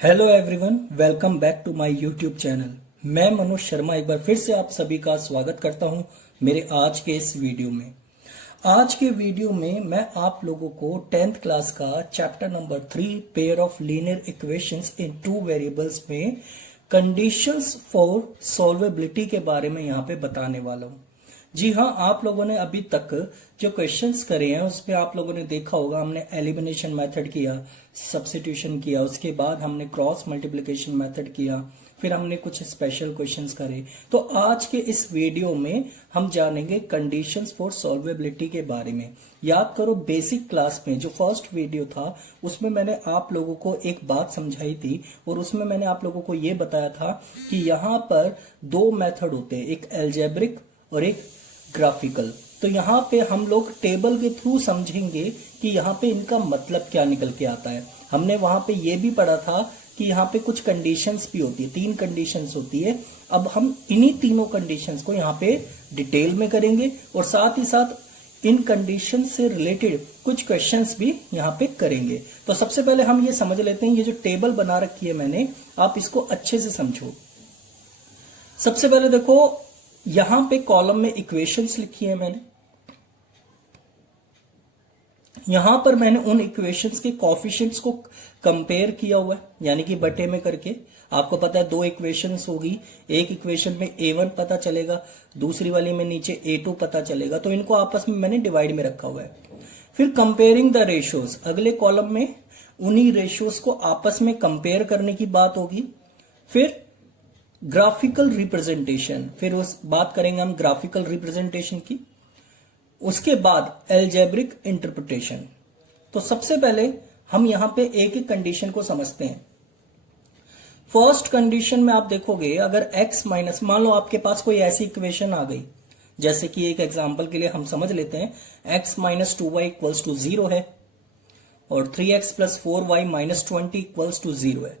Hello everyone, welcome back to my YouTube channel. मैं मनोज शर्मा एक बार फिर से आप सभी का स्वागत करता हूं मेरे आज के इस वीडियो में। आज के वीडियो में मैं आप लोगों को 10th क्लास का chapter number 3 pair of linear equations in two variables में कंडीशंस फॉर सॉल्वेबिलिटी के बारे में यहाँ पे बताने वाला हूँ। जी हाँ, आप लोगों ने अभी तक जो क्वेश्चंस करे हैं उसमें आप लोगों ने देखा होगा, हमने एलिमिनेशन मेथड किया, सब्स्टिट्यूशन किया, उसके बाद हमने क्रॉस मल्टीप्लिकेशन मेथड किया, फिर हमने कुछ स्पेशल क्वेश्चंस करे। तो आज के इस वीडियो में हम जानेंगे कंडीशंस फॉर सॉल्वेबिलिटी के बारे में। याद करो, बेसिक क्लास में जो फर्स्ट वीडियो था उसमें मैंने आप लोगों को एक बात समझाई थी और उसमें मैंने आप लोगों को ये बताया था कि यहाँ पर दो मेथड होते हैं, एक एल्जेब्रिक और एक ग्राफिकल। तो यहाँ पे हम लोग टेबल के थ्रू समझेंगे कि यहाँ पे इनका मतलब क्या निकल के आता है। हमने वहां पे ये भी पढ़ा था कि यहाँ पे कुछ कंडीशंस भी होती है, 3 कंडीशंस होती है। अब हम इन्हीं तीनों कंडीशंस को यहाँ पे डिटेल में करेंगे और साथ ही साथ इन कंडीशन से रिलेटेड कुछ क्वेश्चंस भी यहाँ पे करेंगे। तो सबसे पहले हम ये समझ लेते हैं, ये जो टेबल बना रखी है मैंने, आप इसको अच्छे से समझो। सबसे पहले देखो, यहां पे कॉलम में इक्वेशंस लिखी है मैंने। यहां पर मैंने उन इक्वेशंस के कोएफिशिएंट्स को कंपेयर किया हुआ है, यानी कि बटे में करके। आपको पता है 2 इक्वेशंस होगी, एक इक्वेशन में a1 पता चलेगा, दूसरी वाली में नीचे a2 पता चलेगा। तो इनको आपस में मैंने डिवाइड में रखा हुआ है। फिर कंपेयरिंग द रेशियोज, अगले कॉलम में उन्हीं रेशियोज को आपस में कंपेयर करने की बात होगी। फिर ग्राफिकल रिप्रेजेंटेशन, फिर उस बात करेंगे हम ग्राफिकल रिप्रेजेंटेशन की। उसके बाद एल्जेब्रिक इंटरप्रिटेशन। तो सबसे पहले हम यहां पे एक एक कंडीशन को समझते हैं। फर्स्ट कंडीशन में आप देखोगे, अगर x माइनस, मान लो आपके पास कोई ऐसी इक्वेशन आ गई, जैसे कि एक एग्जांपल के लिए हम समझ लेते हैं, x minus 2y equals to 0 है और 3x plus 4y minus 20 equals to 0 है।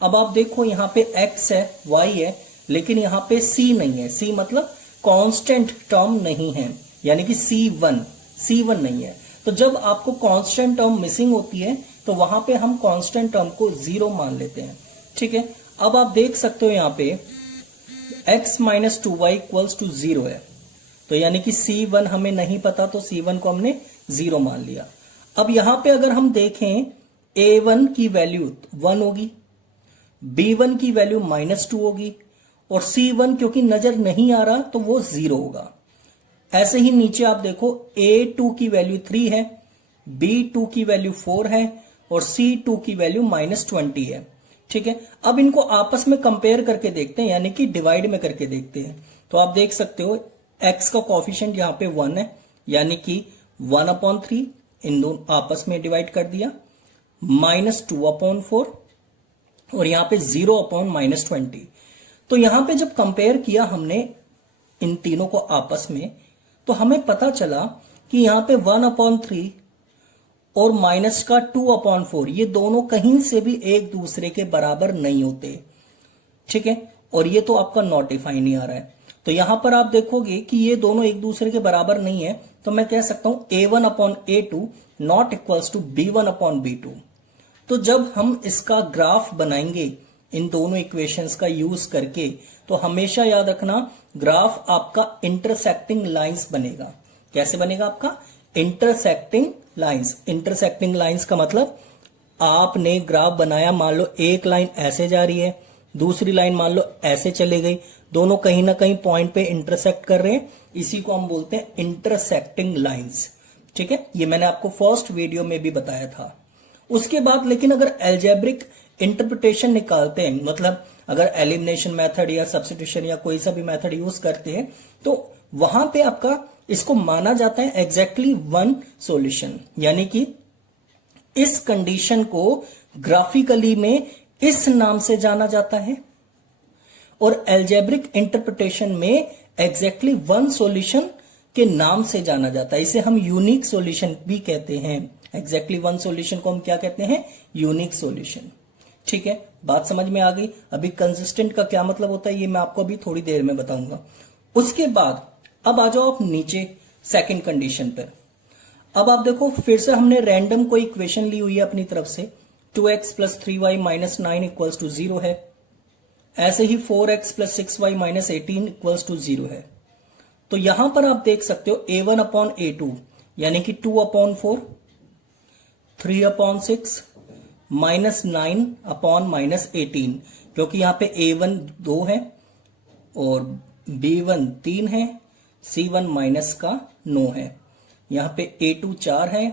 अब आप देखो, यहां पे x है, y है, लेकिन यहां पे c नहीं है। c मतलब कांस्टेंट टर्म नहीं है, यानी कि c1 नहीं है। तो जब आपको कांस्टेंट टर्म मिसिंग होती है तो वहां पे हम कांस्टेंट टर्म को 0 मान लेते हैं। ठीक है, अब आप देख सकते हो यहां पे x minus 2y equals to 0 है, तो यानी कि c1 हमें नहीं पता, तो c1 को हमने 0 मान लिया। अब यहां पे अगर हम देखें, a1 की वैल्यू 1 होगी, b1 की वैल्यू -2 होगी और c1 क्योंकि नजर नहीं आ रहा तो वो 0 होगा। ऐसे ही नीचे आप देखो, a2 की वैल्यू 3 है, b2 की वैल्यू 4 है और c2 की वैल्यू -20 है। ठीक है, अब इनको आपस में कंपेयर करके देखते हैं, यानी कि डिवाइड में करके देखते हैं। तो आप देख सकते हो x का कोएफिशिएंट यहां पे 1 है, यानी कि 1/3 इन दोनों आपस में डिवाइड कर दिया, -2/4 और यहां पे 0/-20। तो यहां पे जब कंपेयर किया हमने इन तीनों को आपस में, तो हमें पता चला कि यहां पे 1/3 और माइनस का 2/4, ये दोनों कहीं से भी एक दूसरे के बराबर नहीं होते। ठीक है, और ये तो आपका नोटिफाई नहीं आ रहा है। तो यहां पर आप देखोगे कि ये दोनों एक दूसरे के बराबर नहीं है, तो मैं कह सकता हूं a1/a2 not equals to b1/b2। तो जब हम इसका ग्राफ बनाएंगे इन दोनों इक्वेशंस का यूज करके, तो हमेशा याद रखना, ग्राफ आपका इंटरसेक्टिंग लाइंस बनेगा। कैसे बनेगा आपका? Intersecting lines. इंटरसेक्टिंग लाइंस का मतलब, आपने ग्राफ बनाया, मान लो एक लाइन ऐसे जा रही है, दूसरी लाइन मान लो ऐसे चले गई, दोनों कहीं ना कहीं पॉइंट पे इंटरसेक्ट कर रहे हैं, इसी को हम बोलते हैं इंटरसेक्टिंग लाइंस। ठीक है, ये मैंने आपको फर्स्ट वीडियो में भी बताया था। उसके बाद लेकिन अगर एल्जेब्रिक इंटरप्रिटेशन निकालते हैं, मतलब अगर एलिमिनेशन मेथड या सब्स्टिट्यूशन या कोई सा भी मेथड यूज करते हैं, तो वहां पे आपका इसको माना जाता है एग्जैक्टली 1 सॉल्यूशन, यानी कि इस कंडीशन को ग्राफिकली में इस नाम से जाना जाता है और एल्जेब्रिक इंटरप्रिटेशन में एग्जैक्टली 1 सॉल्यूशन के नाम से जाना जाता है। इसे हम यूनिक सॉल्यूशन भी कहते हैं। एग्जैक्टली 1 सॉल्यूशन को हम क्या कहते हैं? Unique solution. ठीक है, बात समझ में आ गई। अभी कंसिस्टेंट का क्या मतलब होता है ये मैं आपको अभी थोड़ी देर में बताऊंगा। उसके बाद अब आ जाओ आप नीचे सेकंड कंडीशन पर। अब आप देखो, फिर से हमने रैंडम कोई इक्वेशन ली हुई है अपनी तरफ से, 2x plus 3y minus 9 equals to 0 है। ऐसे ही 4x plus 6y minus 18 equals to 0 है। तो यहां पर आप देख सकते हो a1 अपॉन a2 यानी कि 2 upon 4, 3 upon 6 minus 9 upon minus 18, क्योंकि यहां पे a1 2 है और b1 3 है, c1 माइनस का 9 है। यहां पे a2 4 है,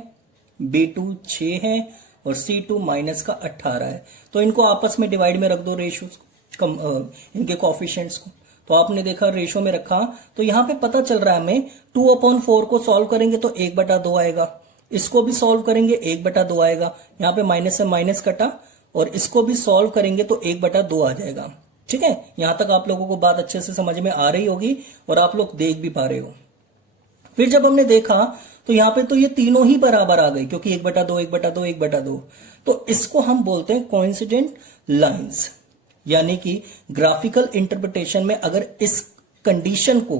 b2 6 है और c2 माइनस का 18 है। तो इनको आपस में डिवाइड में रख दो रेशियोज इनके कोफिशिएंट्स को। तो आपने देखा रेशो में रखा, तो यहां पे पता चल रहा है हमें 2 अपॉन 4 को सॉल्व करेंगे तो 1/2 आएगा, इसको भी सॉल्व करेंगे 1/2 आएगा, यहां पे माइनस से माइनस कटा और इसको भी सॉल्व करेंगे तो 1/2 आ जाएगा। ठीक है, यहां तक आप लोगों को बात अच्छे से समझ में आ रही होगी और आप लोग देख भी पा रहे हो। फिर जब हमने देखा तो यहां पे तो ये तीनों ही बराबर आ गए, क्योंकि 1/2 1/2 1/2। तो इसको हम बोलते हैं कोइंसिडेंट लाइंस, यानी कि ग्राफिकल इंटरप्रिटेशन में अगर इस कंडीशन को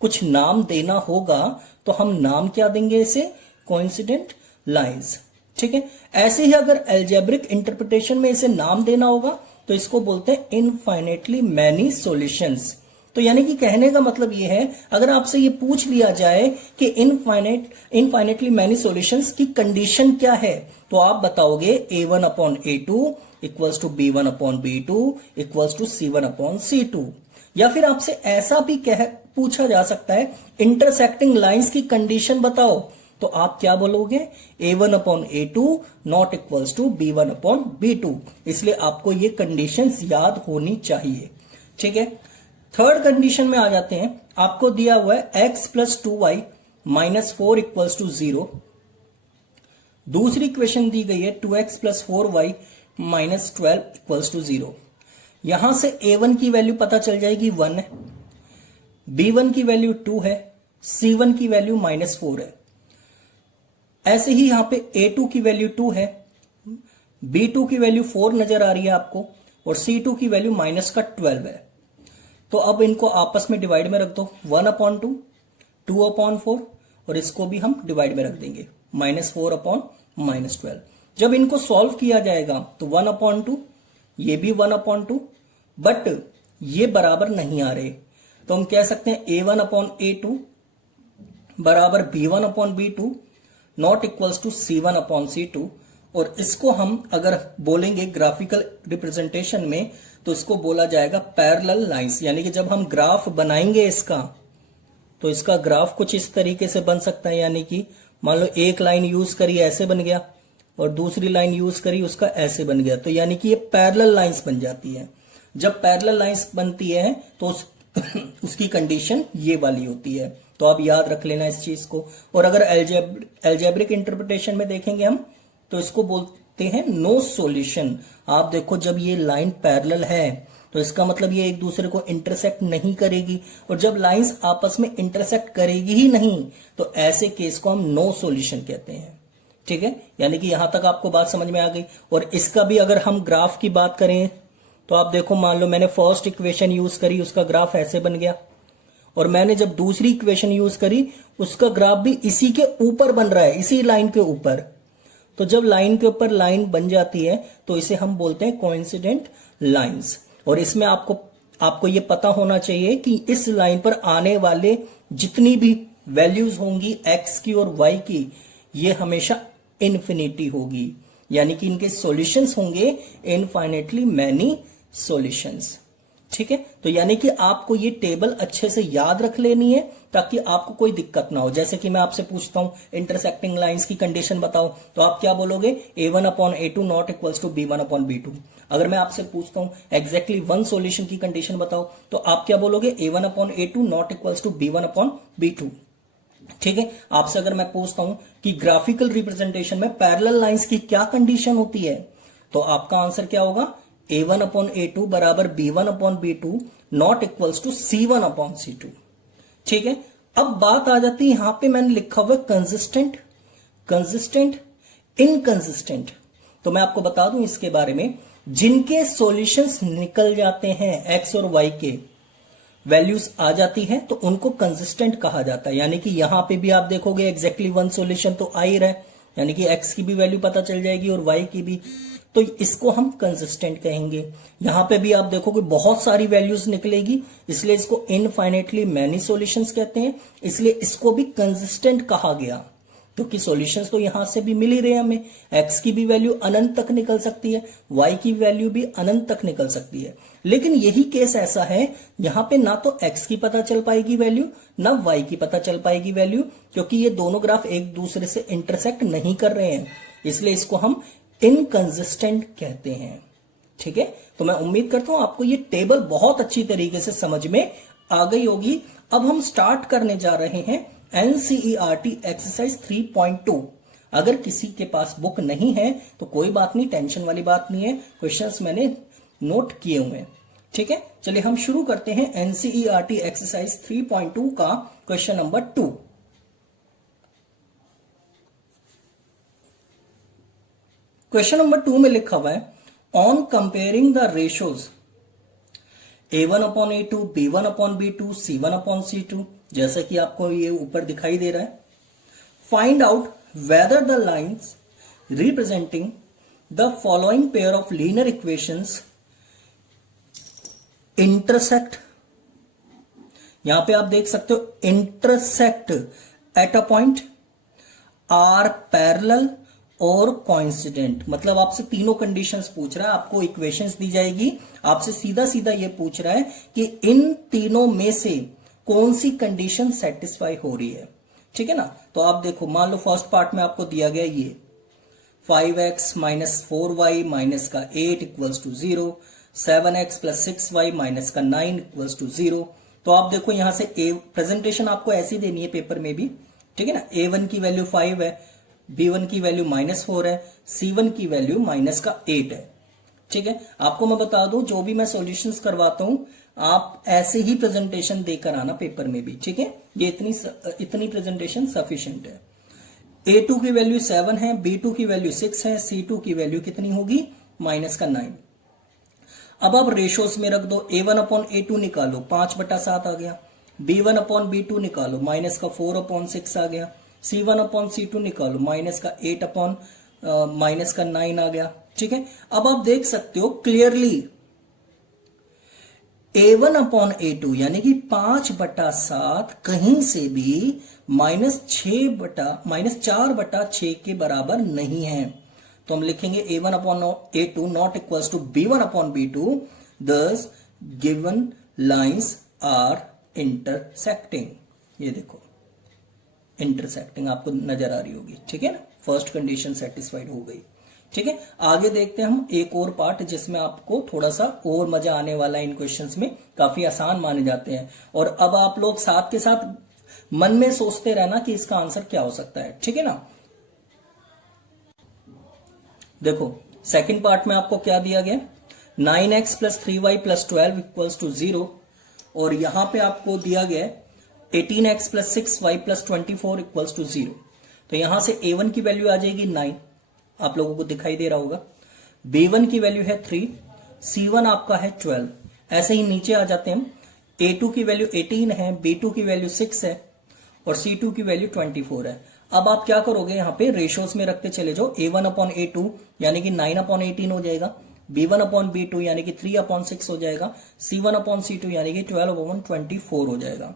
कुछ नाम देना होगा तो हम नाम क्या देंगे इसे, कोइंसिडेंट लाइंस। ठीक है, ऐसे ही अगर अलजेब्रिक इंटरप्रिटेशन में इसे नाम देना होगा तो इसको बोलते हैं इनफाइनेटली मैनी सॉल्यूशंस। तो यानी कि कहने का मतलब ये है, अगर आपसे ये पूछ लिया जाए कि इनफाइनेटली मैनी सॉल्यूशंस की कंडीशन क्या है, तो आप बताओगे a1 upon a2 equals to b1 upon b2 equals to c1 upon c2। या फिर आपसे ऐसा भी पूछा जा सकता है, इंटरसेक्टिंग लाइंस की कंडीशन बताओ, तो आप क्या बोलोगे, a1 upon a2 not equals to b1 upon b2। इसलिए आपको ये कंडीशंस याद होनी चाहिए। ठीक है, थर्ड कंडीशन में आ जाते हैं। आपको दिया हुआ है x plus 2y minus 4 equals to 0। दूसरी इक्वेशन दी गई है 2x plus 4y minus 12 equals to 0। यहां से a1 की वैल्यू पता चल जाएगी 1 है, b1 की वैल्यू 2 है, c1 की वैल्यू माइनस 4 है। ऐसे ही यहां पे a2 की वैल्यू 2 है, b2 की वैल्यू 4 नजर आ रही है आपको और c2 की वैल्यू माइनस का 12 है। तो अब इनको आपस में डिवाइड में रख दो, 1 अपॉन 2, 2 अपॉन 4 और इसको भी हम डिवाइड में रख देंगे, माइनस 4 अपॉन माइनस 12। जब इनको सॉल्व किया जाएगा तो 1 अपॉन 2, ये भी 1 अपॉन 2, बट ये बराबर नहीं आ रहे, तो हम कह सकते हैं a1 अपॉन a2 बराबर b1 upon b2 not equals to c1 upon c2। और इसको हम अगर बोलेंगे ग्राफिकल रिप्रेजेंटेशन में तो इसको बोला जाएगा पैरेलल लाइंस। यानी कि जब हम ग्राफ बनाएंगे इसका, तो इसका ग्राफ कुछ इस तरीके से बन सकता है, यानी कि मान लो एक लाइन यूज करी ऐसे बन गया और दूसरी लाइन यूज करी उसका ऐसे बन गया, तो यानी कि ये पैरेलल लाइंस बन जाती है। जब पैरेलल लाइंस बनती है तो उसकी कंडीशन ये वाली होती है। तो आप याद रख लेना इस चीज को। और अगर एल्जेब्रिक इंटरप्रिटेशन में देखेंगे हम तो इसको बोलते हैं नो सॉल्यूशन। आप देखो जब ये लाइन पैरेलल है तो इसका मतलब ये एक दूसरे को इंटरसेक्ट नहीं करेगी, और जब लाइंस आपस में इंटरसेक्ट करेगी ही नहीं तो ऐसे केस को हम नो सॉल्यूशन कहते हैं। ठीक है, यानी कि यहां तक आपको बात समझ में आ गई। और इसका भी अगर हम ग्राफ की बात करें तो आप देखो, मान लो मैंने फर्स्ट इक्वेशन यूज करी, उसका ग्राफ ऐसे बन गया, और मैंने जब दूसरी इक्वेशन यूज करी उसका ग्राफ भी इसी के ऊपर बन रहा है, इसी लाइन के ऊपर। तो जब लाइन के ऊपर लाइन बन जाती है तो इसे हम बोलते हैं कोइंसिडेंट लाइंस। और इसमें आपको ये पता होना चाहिए कि इस लाइन पर आने वाले जितनी भी वैल्यूज होंगी x की और y की, ये हमेशा इन्फिनिटी होगी, यानी कि इनके सॉल्यूशंस होंगे इनफाइनेटली मैनी सॉल्यूशंस। ठीक है, तो यानी कि आपको ये टेबल अच्छे से याद रख लेनी है ताकि आपको कोई दिक्कत ना हो। जैसे कि मैं आपसे पूछता हूं इंटरसेक्टिंग लाइंस की कंडीशन बताओ, तो आप क्या बोलोगे, a1 upon a2 not equals to b1 upon b2। अगर मैं आपसे पूछता हूं एग्जैक्टली वन सॉल्यूशन की कंडीशन बताओ, तो आप क्या बोलोगे, a1 upon a2 not equals to b1 upon b2। ठीक है, आपसे अगर मैं पूछता हूं कि ग्राफिकल रिप्रेजेंटेशन में पैरेलल लाइंस की क्या कंडीशन होती है, तो आपका आंसर क्या होगा, a1 अपॉन a2 बराबर b1 upon b2 not equals to c1 upon c2। ठीक है, अब बात आ जाती है, यहां पे मैंने लिखा हुआ कंसिस्टेंट, कंसिस्टेंट, इनकंसिस्टेंट। तो मैं आपको बता दूं इसके बारे में, जिनके सॉल्यूशंस निकल जाते हैं x और y के वैल्यूज आ जाती है तो उनको कंसिस्टेंट कहा जाता है। यानी कि यहां पे भी आप देखोगे एग्जैक्टली वन सॉल्यूशन तो आ ही रहा है, यानी कि x की भी वैल्यू पता चल जाएगी और y की भी। तो इसको हम कंसिस्टेंट कहेंगे। यहां पे भी आप देखोगे बहुत सारी वैल्यूज निकलेगी, इसलिए इसको इनफाइनेटली मैनी सॉल्यूशंस कहते हैं, इसलिए इसको भी कंसिस्टेंट कहा गया, क्योंकि सॉल्यूशंस तो यहां से भी मिल ही रहे हैं हमें। x की भी वैल्यू अनंत तक निकल सकती है, y की वैल्यू भी अनंत तक निकल सकती है, लेकिन यही केस ऐसा है यहां पे ना तो x की पता चल पाएगी वैल्यू, ना y की पता चल पाएगी वैल्यू, क्योंकि ये दोनों ग्राफ एक दूसरे से इंटरसेक्ट नहीं कर रहे हैं, इसलिए इसको हम इनकंसिस्टेंट कहते हैं। ठीक है, तो मैं उम्मीद करता हूं आपको ये टेबल बहुत अच्छी तरीके से समझ में आ गई होगी। अब हम स्टार्ट करने जा रहे हैं NCERT एक्सरसाइज 3.2। अगर किसी के पास बुक नहीं है तो कोई बात नहीं, टेंशन वाली बात नहीं है, क्वेश्चंस मैंने नोट किए हुए हैं। ठीक है, चलिए हम शुरू करते हैं NCERT एक्सरसाइज 3.2 का क्वेश्चन नंबर 2। क्वेश्चन नंबर 2 में लिखा हुआ है on comparing the ratios A1/A2, B1/B2, C1/C2, जैसा कि आपको ये ऊपर दिखाई दे रहा है। Find out whether the lines representing the following pair of linear equations intersect, यहां पे आप देख सकते हो intersect at a point, or parallel और कोइंसिडेंट। मतलब आपसे तीनों कंडीशंस पूछ रहा है, आपको इक्वेशंस दी जाएगी, आपसे सीधा सीधा ये पूछ रहा है कि इन तीनों में से कौन सी कंडीशन सेटिस्फाई हो रही है। ठीक है ना, तो आप देखो, मान लो फर्स्ट पार्ट में आपको दिया गया ये 5x माइनस 4y माइनस का 8 equals to 0, 7x plus 6y minus का 9 इक्वल्स टू 0। तो आप देखो यहां से प्रेजेंटेशन आपको ऐसी देनी है पेपर में भी। ठीक है ना, A1 की वैल्यू 5 है, B1 की वैल्यू -4 है, C1 की वैल्यू माइनस का 8 है। ठीक है, आपको मैं बता दूं जो भी मैं सॉल्यूशंस करवाता हूं आप ऐसे ही प्रेजेंटेशन देकर आना पेपर में भी। ठीक है, ये इतनी प्रेजेंटेशन सफिशिएंट है। A2 की वैल्यू 7 है, B2 की वैल्यू 6 है, C2 की वैल्यू कितनी होगी, माइनस का 9। अब आप रेशोस में रख दो, A1/A2 निकालो 5/7 आ गया, B1/B2 निकालो माइनस का 4/6 आ गया, C1/C2 निकालो माइनस का 8 माइनस का 9 आ गया। ठीक है, अब आप देख सकते हो क्लियरली A1/A2 यानी कि 5/7 कहीं से भी -4/6 के बराबर नहीं है, तो हम लिखेंगे A1/A2 not equals to B1/B2, दस गिवन लाइंस आर इंटरसेक्टिंग। ये देखो इंटरसेक्टिंग आपको नजर आ रही होगी। ठीक है ना, फर्स्ट कंडीशन सेटिस्फाइड हो गई। ठीक है, आगे देखते हैं हम एक और पार्ट जिसमें आपको थोड़ा सा और मजा आने वाला है। इन क्वेश्चंस में काफी आसान माने जाते हैं, और अब आप लोग साथ के साथ मन में सोचते रहना कि इसका आंसर क्या हो सकता है। ठीक है ना, देखो सेकंड पार्ट में आपको क्या दिया गया, 9x plus 3y plus 12 equals to 0, और यहां पे आपको दिया गया 18x plus 6y plus 24 equals to 0। तो यहां से A1 की वैल्यू आ जाएगी 9, आप लोगों को दिखाई दे रहा होगा, B1 की वैल्यू है 3, C1 आपका है 12। ऐसे ही नीचे आ जाते हैं हम, A2 की वैल्यू 18 है, B2 की वैल्यू 6 है, और C2 की वैल्यू 24 है। अब आप क्या करोगे, यहां पे रेशोस में रखते चले जाओ, A1/A2 यानी कि 9/18 हो जाएगा, B1/B2 यानी कि 3/6 हो जाएगा, C1/C2 यानी कि 12/24 हो जाएगा।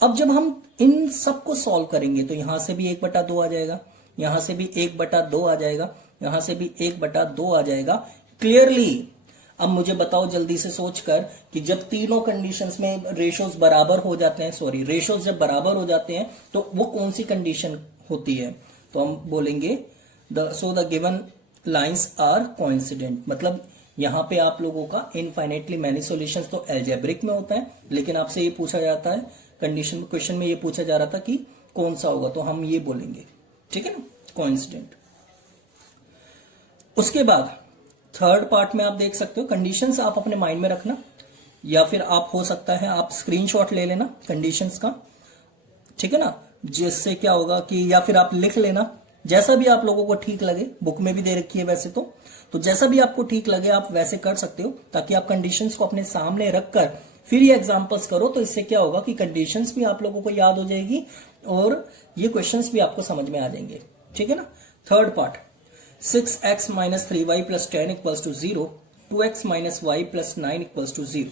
अब जब हम इन सबको सॉल्व करेंगे तो यहां से भी 1/2 आ जाएगा, यहां से भी 1/2 आ जाएगा, यहां से भी 1/2 आ जाएगा क्लियरली। अब मुझे बताओ जल्दी से सोचकर कि जब तीनों कंडीशंस में रेशोज बराबर हो जाते हैं, रेशोज जब बराबर हो जाते हैं तो वो कौन सी कंडीशन होती है, तो हम बोलेंगे so the given lines are coincident. मतलब यहां पे आप लोगों का इनफाइनाइटली मैनी सॉल्यूशंस तो एल्जेब्रिक में होता है, लेकिन आपसे ये पूछा जाता है कंडीशन क्वेश्चन में, ये पूछा जा रहा था कि कौन सा होगा, तो हम ये बोलेंगे। ठीक है ना, कोइंसिडेंट। उसके बाद थर्ड पार्ट में आप देख सकते हो, कंडीशंस आप अपने माइंड में रखना, या फिर आप हो सकता है आप स्क्रीनशॉट ले लेना कंडीशंस का। ठीक है ना, जिससे क्या होगा कि, या फिर आप लिख लेना, जैसा भी आप लोगों को ठीक लगे, बुक में भी दे रखी है वैसे तो जैसा भी आपको ठीक लगे आप वैसे कर सकते हो, ताकि आप कंडीशंस को अपने सामने रखकर फिर ये एग्जांपल्स करो, तो इससे क्या होगा कि कंडीशंस भी आप लोगों को याद हो जाएगी और ये क्वेश्चंस भी आपको समझ में आ जाएंगे। ठीक है ना, third part, 6x minus 3y plus 10 equals to 0, 2x minus y plus 9 equals to 0।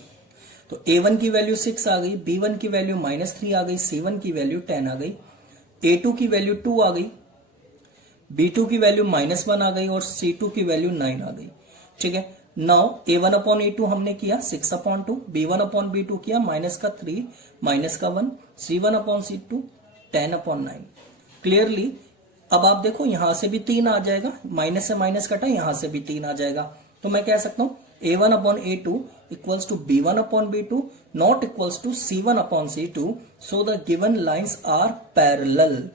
तो a1 की वैल्यू 6 आ गई, b1 की वैल्यू -3 आ गई, c1 की वैल्यू 10 आ गई, a2 की वैल्यू 2 आ गई, b2 की वैल्यू -1 आ गई और c2 की वैल्यू 9 आ गई। ठीक है, नाउ a1 अपॉन a2 हमने किया 6 अपॉन 2, b1 अपॉन b2 किया -3 -1, c1 upon c2 10 upon 9। Clearly अब आप देखो यहां से भी 3 आ जाएगा, माइनस से माइनस कटा, यहां से भी 3 आ जाएगा। तो मैं कह सकता हूं a1 upon a2 equals to b1 upon b2 not equals to c1 upon c2, so the given lines are parallel.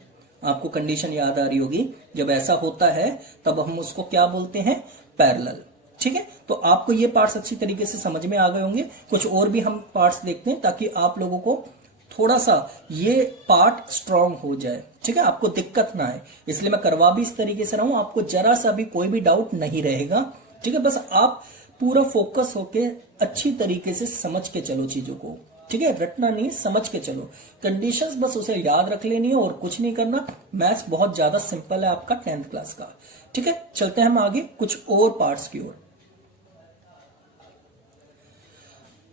आपको कंडीशन याद आ रही होगी, जब ऐसा होता है तब हम उसको क्या बोलते हैं, पैरेलल। ठीक है, तो आपको ये पार्ट्स अच्छी तरीके से समझ में आ गए होंगे। कुछ और भी हम पार्ट्स देखते हैं ताकि आप लोगों को थोड़ा सा ये पार्ट स्ट्रांग हो जाए। ठीक है, आपको दिक्कत ना आए, इसलिए मैं करवा भी इस तरीके से रहा हूं, आपको जरा सा भी कोई भी डाउट नहीं रहेगा। ठीक है, बस आप पूरा फोकस होके अच्छी तरीके से समझ के चलो चीजों को। ठीक है, रटना नहीं, समझ के चलो। कंडीशंस बस उसे याद रख लेनी है और कुछ नहीं करना। मैथ्स बहुत ज्यादा सिंपल है आपका 10th क्लास का। ठीक है, चलते हैं हम आगे कुछ और पार्ट्स की ओर।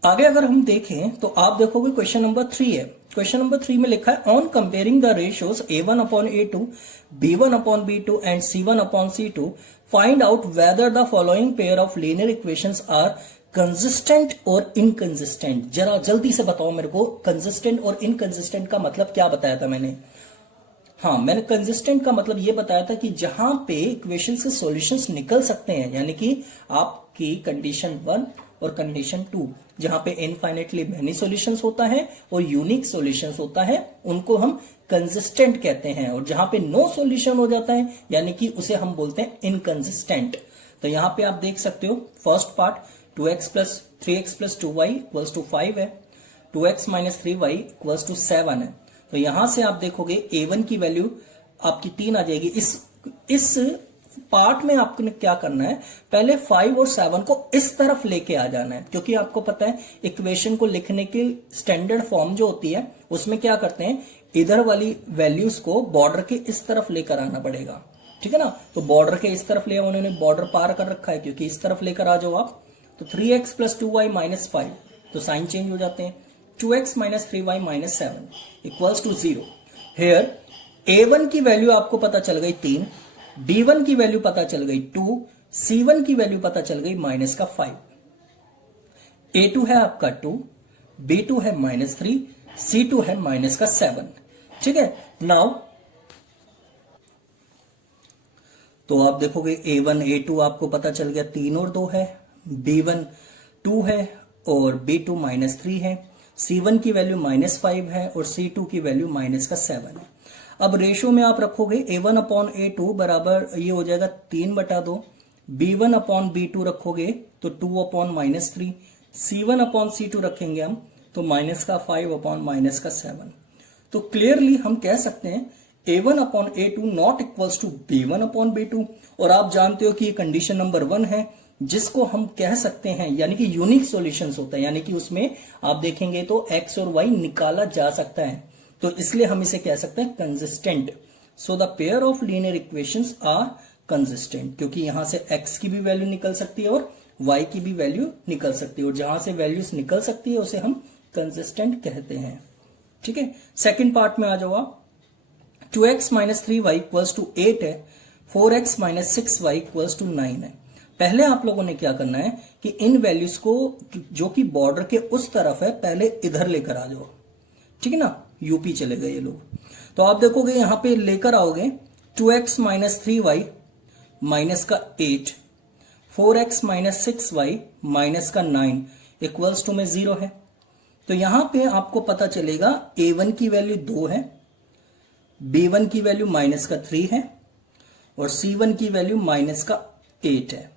आगे अगर हम देखें तो आप देखोगे क्वेश्चन नंबर 3 है। क्वेश्चन नंबर 3 में लिखा है on comparing the ratios a1 upon a2, b1 upon b2 and c1 upon c2 find out whether the following pair of linear equations are consistent और इनकंसिस्टेंट। जरा जल्दी से बताओ मेरे को, कंसिस्टेंट और इनकंसिस्टेंट का मतलब क्या बताया था मैंने? हाँ, मैंने कंसिस्टेंट का मतलब ये बताया था कि जहां पे इक्वेशंस के सॉल्यूशंस निकल सकते हैं, यानी कि आपकी कंडीशन 1 और कंडीशन 2, जहां पे इनफाइनेटली मेनी सॉल्यूशंस होता है और यूनिक सॉल्यूशंस होता है, उनको हम कंसिस्टेंट कहते हैं। और जहां पे नो सॉल्यूशन हो जाता है यानी कि उसे हम बोलते हैं इनकंसिस्टेंट। तो यहां पे आप देख सकते हो first part 2x plus 3x plus 2y equals to 5 है, 2x minus 3y equals to 7 है। तो यहां से आप देखोगे a1 की वैल्यू आपकी 3 आ जाएगी। इस पार्ट में आपने क्या करना है, पहले 5 और 7 को इस तरफ लेके आ जाना है, क्योंकि आपको पता है इक्वेशन को लिखने की स्टैंडर्ड फॉर्म जो होती है उसमें क्या करते हैं, इधर वाली वैल्यूज को बॉर्डर के इस तरफ लेकर आना पड़ेगा। ठीक है ना, तो बॉर्डर के इस तरफ ले, उन्होंने बॉर्डर पार कर रखा है क्योंकि इस तरफ लेकर आ जाओ आप। तो 3x प्लस 2y माइनस 5, तो साइन चेंज हो जाते हैं, 2x minus 3y minus 7 equals to 0। Here a1 की वैल्यू आपको पता चल गई 3, b1 की वैल्यू पता चल गई 2, c1 की वैल्यू पता चल गई माइनस का 5, a2 है आपका 2, b2 है -3, c2 है माइनस का 7। ठीक है, नाउ तो आप देखोगे a1 a2 आपको पता चल गया 3 और 2 है, b1 2 है और b2 -3 है, c1 की वैल्यू -5 है और c2 की वैल्यू माइनस का 7 है। अब रेशो में आप रखोगे a1 अपॉन a2 बराबर ये हो जाएगा 3/2, b1 अपॉन b2 रखोगे तो 2 अपॉन -3, c1 अपॉन c2 रखेंगे हम तो माइनस का 5 अपॉन माइनस का 7। तो क्लियरली हम कह सकते हैं a1 upon a2 not equals to b1 upon b2। और आप जानते हो कि ये कंडीशन नंबर 1 है, जिसको हम कह सकते हैं यानी कि यूनिक सॉल्यूशंस होता है, यानी कि उसमें आप देखेंगे तो x और y निकाला जा सकता है, तो इसलिए हम इसे कह सकते हैं consistent. So the pair of linear equations are consistent, क्योंकि यहां से x की भी वैल्यू निकल सकती है और y की भी वैल्यू निकल सकती है, और जहां से वैल्यूज निकल सकती है उसे हम कंसिस्टेंट कहते हैं। ठीक है, सेकेंड पार्ट में आ जाओ आप। 2x minus 3y equals to 8 है, 4x minus 6y equals to 9 है। पहले आप लोगों ने क्या करना है कि इन वैल्यूज को जो कि बॉर्डर के उस तरफ है पहले इधर लेकर आ जाओ। ठीक है ना, यूपी चले गए ये लोग। तो आप देखोगे यहां पे लेकर आओगे 2x माइनस 3y माइनस का 8, 4x माइनस 6y माइनस का 9 इक्वल्स टू में 0 है। तो यहां पे आपको पता चलेगा a1 की वैल्यू 2 है, b1 की वैल्यू माइनस का 3 है और c1 की वैल्यू माइनस का 8 है।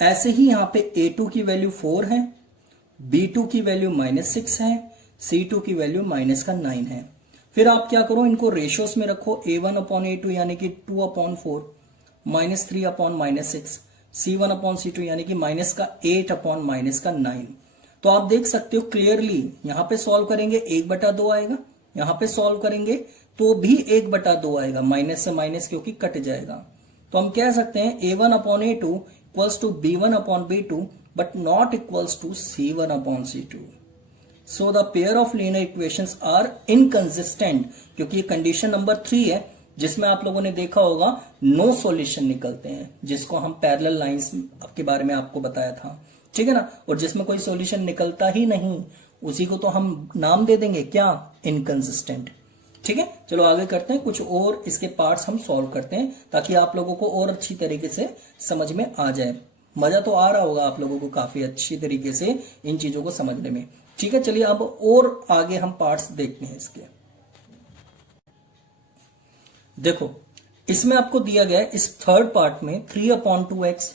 ऐसे ही यहां पे a2 की वैल्यू 4 है, b2 की वैल्यू -6 है, c2 की वैल्यू माइनस का 9 है। फिर आप क्या करो, इनको रेशियोस में रखो, a1 अपॉन a2 यानी कि 2 upon 4, -3 upon -6, c1 upon c2 यानी कि माइनस का 8 अपॉन माइनस का 9। तो आप देख सकते हो क्लियरली यहां पे सॉल्व करेंगे 1/2 आएगा, यहां पे सॉल्व करेंगे तो भी 1/2 आएगा, माइनस से माइनस क्योंकि कट जाएगा। तो हम कह सकते हैं A1 upon A2 equals to B1 upon B2 but not equals to C1 upon C2. So the pair of linear equations are inconsistent, क्योंकि ये कंडीशन नंबर 3 है जिसमें आप लोगों ने देखा होगा नो सॉल्यूशन निकलते हैं, जिसको हम पैरेलल लाइंस के बारे में आपको बताया था, ठीक है ना। और जिसमें कोई सॉल्यूशन निकलता ही नहीं उसी को तो हम नाम दे देंगे क्या, इनकंसिस्टेंट, ठीक है। चलो आगे करते हैं, कुछ और इसके पार्ट्स हम सॉल्व करते हैं ताकि आप लोगों को और अच्छी तरीके से समझ में आ जाए। मजा तो आ रहा होगा आप लोगों को काफी अच्छी तरीके से इन चीजों को समझने में, ठीक है। चलिए अब और आगे हम पार्ट्स देखते हैं इसके। देखो इसमें आपको दिया गया है इस थर्ड पार्ट में 3/2x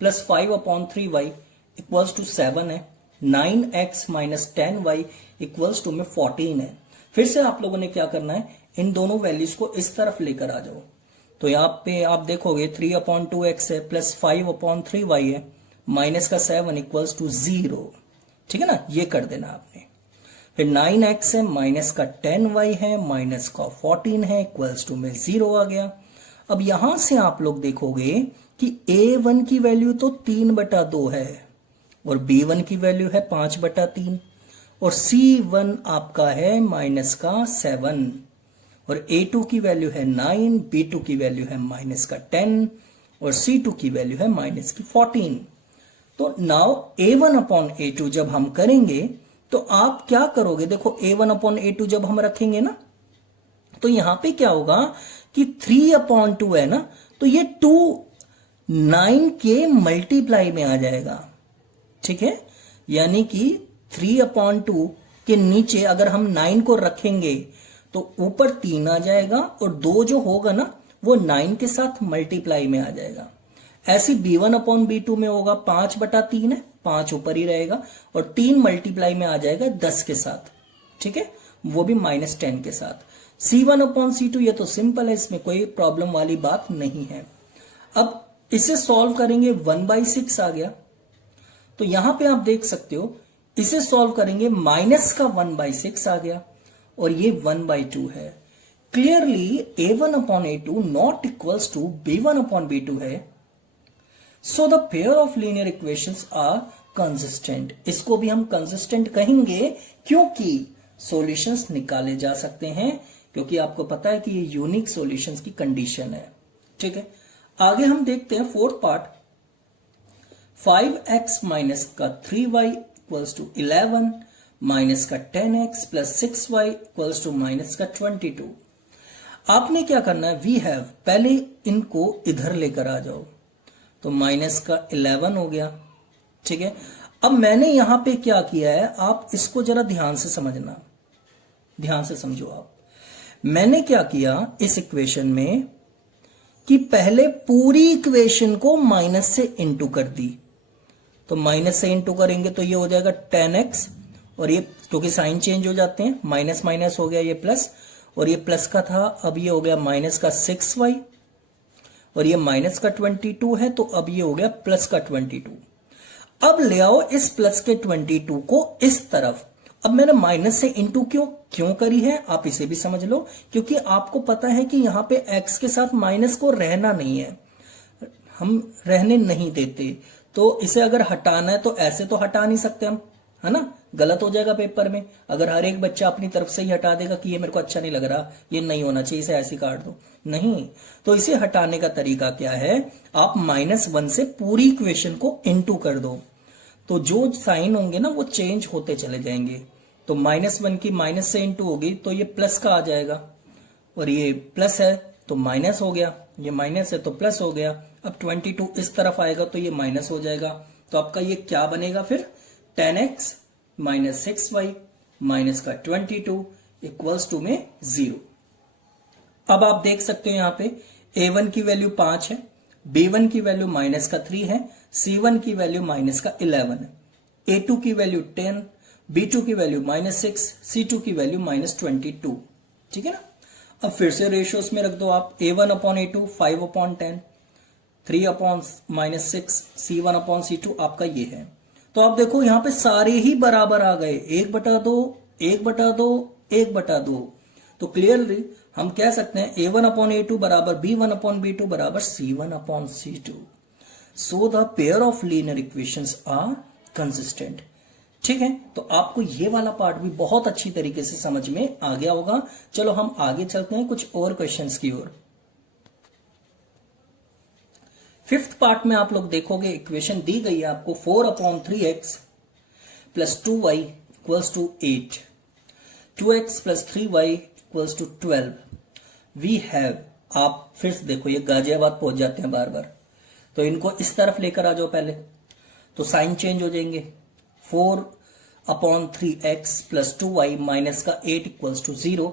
plus 5/3y equals to 7 है, 9x minus 10y equals to में 14 है। फिर से आप लोगों ने क्या करना है, इन दोनों वैल्यूज को इस तरफ लेकर आ जाओ। तो यहाँ पे आप देखोगे 3/2x है प्लस 5/3y है माइनस का 7 इक्वल्स टू 0, ठीक है ना, ये कर देना आपने। फिर 9x है माइनस का 10y है माइनस का 14 है इक्वल्स टू में 0 आ गया। अब यहां से आप लोग देखोगे कि a1 की वैल्यू तो 3/2 है और b1 की वैल्यू है 5/3 और c1 आपका है माइनस का 7 और a2 की वैल्यू है 9, b2 की वैल्यू है माइनस का 10 और c2 की वैल्यू है माइनस की 14। तो नाउ a1 अपॉन a2 जब हम करेंगे तो आप क्या करोगे, देखो a1 अपॉन a2 जब हम रखेंगे ना तो यहां पे क्या होगा कि 3/2 है ना, तो ये 2 9 के मल्टीप्लाई में आ जाएगा, ठीक है। यानी कि 3/2 के नीचे अगर हम 9 को रखेंगे तो ऊपर 3 आ जाएगा और 2 जो होगा ना वो 9 के साथ मल्टीप्लाई में आ जाएगा। ऐसी b1 अपॉन b2 में होगा 5/3 है, 5 ऊपर ही रहेगा और 3 मल्टीप्लाई में आ जाएगा 10 के साथ, ठीक है, वो भी -10 के साथ। c1 अपॉन c2 ये तो सिंपल है, इसमें कोई प्रॉब्लम वाली बात नहीं है। अब इसे सॉल्व करेंगे 1/6 आ गया, तो यहां पे आप देख सकते हो इसे सॉल्व करेंगे माइनस का 1/6 आ गया और ये 1/2 है। Clearly a1 upon a2 not equals to b1 upon b2 है। So the pair of linear equations are consistent. इसको भी हम कंसिस्टेंट कहेंगे क्योंकि सॉल्यूशंस निकाले जा सकते हैं, क्योंकि आपको पता है कि ये यूनिक सॉल्यूशंस की कंडीशन है, ठीक है। आगे हम देखते हैं फोर्थ पार्ट, 5x माइनस का 3y इक्वल्स टू 11 माइनस का 10x plus 6y equals to minus का 22। आपने क्या करना है, वी हैव, पहले इनको इधर लेकर आ जाओ, तो माइनस का 11 हो गया, ठीक है। अब मैंने यहां पे क्या किया है, आप इसको जरा ध्यान से समझना, ध्यान से समझो आप। मैंने क्या किया इस इक्वेशन में कि पहले पूरी इक्वेशन को माइनस से इंटू कर दी, तो माइनस से इंटू करेंगे तो ये हो जाएगा 10x और ये क्योंकि साइन चेंज हो जाते हैं, माइनस माइनस हो गया ये प्लस और ये प्लस का था, अब ये हो गया माइनस का 6y और ये माइनस का 22 है, तो अब ये हो गया प्लस का 22। अब ले आओ इस प्लस के 22 को इस तरफ। अब मैंने माइनस से इंटू क्यों करी है आप इसे भी समझ लो, क्योंकि आपको पता है कि यहां पे x के साथ माइनस को रहना नहीं है, हम रहने नहीं देते, तो इसे अगर हटाना है तो ऐसे तो हटा नहीं सकते हम, है ना, गलत हो जाएगा पेपर में। अगर हर एक बच्चा अपनी तरफ से ही हटा देगा कि ये मेरे को अच्छा नहीं लग रहा, ये नहीं होना चाहिए, इसे ऐसे काट दो, नहीं। तो इसे हटाने का तरीका क्या है, आप -1 से पूरी इक्वेशन को इनटू कर दो, तो जो साइन होंगे ना वो चेंज होते चले जाएंगे। तो -1 की माइनस से इंटू होगी तो ये प्लस का आ जाएगा और ये प्लस है तो माइनस हो गया, ये माइनस है तो प्लस हो गया। अब 22 इस तरफ आएगा तो ये माइनस हो जाएगा, तो आपका ये क्या बनेगा फिर, 10x माइनस 6y माइनस का 22 इक्वल्स टू में 0। अब आप देख सकते हो यहां पे a1 की वैल्यू 5 है, b1 की वैल्यू माइनस का 3 है, c1 की वैल्यू माइनस का 11 है, a2 की वैल्यू 10, b2 की वैल्यू -6, c2 की वैल्यू -22, ठीक है ना। अब फिर से रेशियोस में रख दो आप, a1 upon a2 5/10, 3 upon -6, c1 upon c2 आपका ये है। तो आप देखो यहां पे सारे ही बराबर आ गए, 1/2, 1/2, 1/2। तो क्लियरली हम कह सकते हैं a1/a2 बराबर b1/b2 बराबर c1/c2। So the pair of linear equations are consistent. ठीक है, तो आपको ये वाला पार्ट भी बहुत अच्छी तरीके से समझ में आ गया होगा। चलो हम आगे चलते हैं कुछ और क्वेश्चंस की ओर। फिफ्थ पार्ट में आप लोग देखोगे इक्वेशन दी गई है आपको 4/3x plus 2y equals to 8, 2x plus 3y equals to 12। We have, आप फिर से देखो ये गाजियाबाद पहुंच जाते हैं बार बार, तो इनको इस तरफ लेकर आ जाओ पहले, तो साइन चेंज हो जाएंगे। 4/3x प्लस 2y माइनस का 8 equals to 0,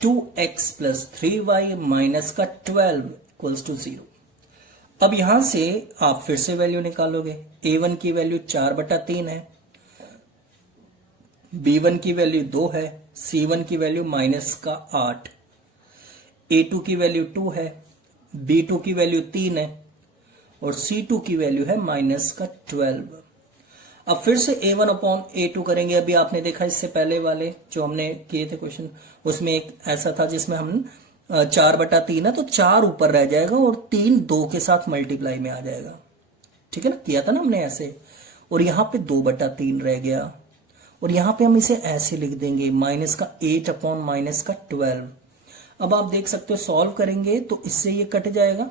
2x plus 3y minus का 12 इक्वल्स टू 0। अब यहां से आप फिर से वैल्यू निकालोगे। a1 की वैल्यू 4/3 है, b1 की वैल्यू 2 है, c1 की वैल्यू माइनस का 8, a2 की वैल्यू 2 है, b2 की वैल्यू 3 है और c2 की वैल्यू है माइनस का 12। अब फिर से a1/a2 करेंगे। अभी आपने देखा इससे पहले वाले जो हमने किए थे क्वेश्चन, उसमें एक ऐसा था जिसमें हम 4/3 है तो 4 ऊपर रह जाएगा और 3 2 के साथ मल्टीप्लाई में आ जाएगा। ठीक है ना, किया था ना हमने ऐसे, और यहां पे 2/3 रह गया और यहां पे हम इसे ऐसे लिख देंगे माइनस का 8/-12। अब आप देख सकते हो सॉल्व करेंगे तो इससे ये कट जाएगा,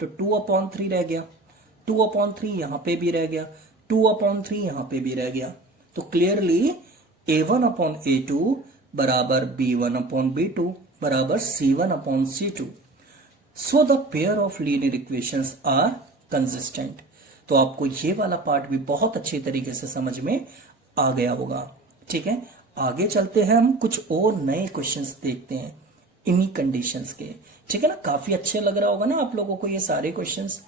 तो 2/3 रह गया, 2/3 यहां पे भी रह गया, 2/3 यहां पे भी रह गया। तो क्लियरली a1/a2 बराबर b1/b2 बराबर c1/c2। So the pair of linear equations are consistent. तो आपको ये वाला पार्ट भी बहुत अच्छे तरीके से समझ में आ गया होगा। ठीक है, आगे चलते हैं, हम कुछ और नए क्वेश्चंस देखते हैं इन्हीं कंडीशंस के। ठीक है ना, काफी अच्छे लग रहा होगा ना आप लोगों को ये सारे क्वेश्चंस,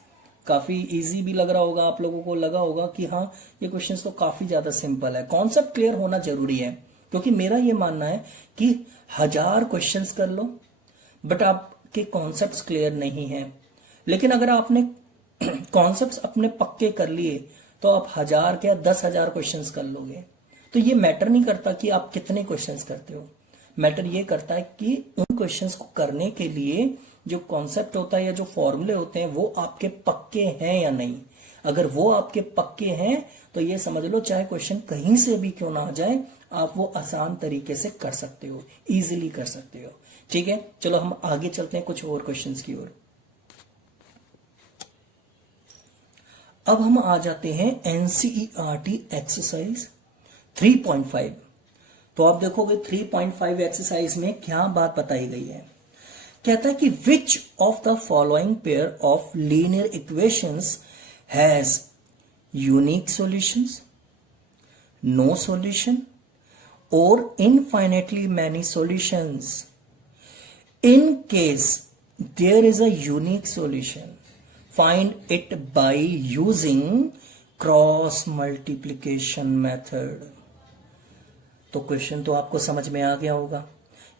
काफी इजी भी लग रहा होगा आप लोगों को, लगा होगा कि हाँ ये क्वेश्चंस तो काफी ज्यादा सिंपल है। कॉन्सेप्ट क्लियर होना जरूरी है, क्योंकि मेरा ये मानना है कि 1000 क्वेश्चंस कर लो बट आपके कॉन्सेप्ट्स क्लियर नहीं है, लेकिन अगर आपने कॉन्सेप्ट्स अपने पक्के कर लिए तो आप 1000 क्या 10,000 क्वेश्चंस कर लोगे। तो ये मैटर नहीं करता कि आप कितने क्वेश्चंस करते हो, मैटर ये करता है कि उन क्वेश्चंस को करने के लिए जो कॉन्सेप्ट होता है या जो फॉर्मूले होते हैं वो आपके पक्के हैं या नहीं। अगर वो आपके पक्के हैं तो ये समझ लो चाहे क्वेश्चन कहीं से भी क्यों ना आ जाए, आप वो आसान तरीके से कर सकते हो, इजीली कर सकते हो। ठीक है, चलो हम आगे चलते हैं कुछ और क्वेश्चंस की ओर। अब हम आ जाते हैं एनसीईआरटी एक्सरसाइज 3.5। तो आप देखोगे 3.5 एक्सरसाइज में क्या बात बताई गई है। कहता है कि which of the following pair of linear equations has unique solutions, no solution और infinitely many solutions. In case there is a unique solution, find it by using cross multiplication method. तो क्वेश्चन तो आपको समझ में आ गया होगा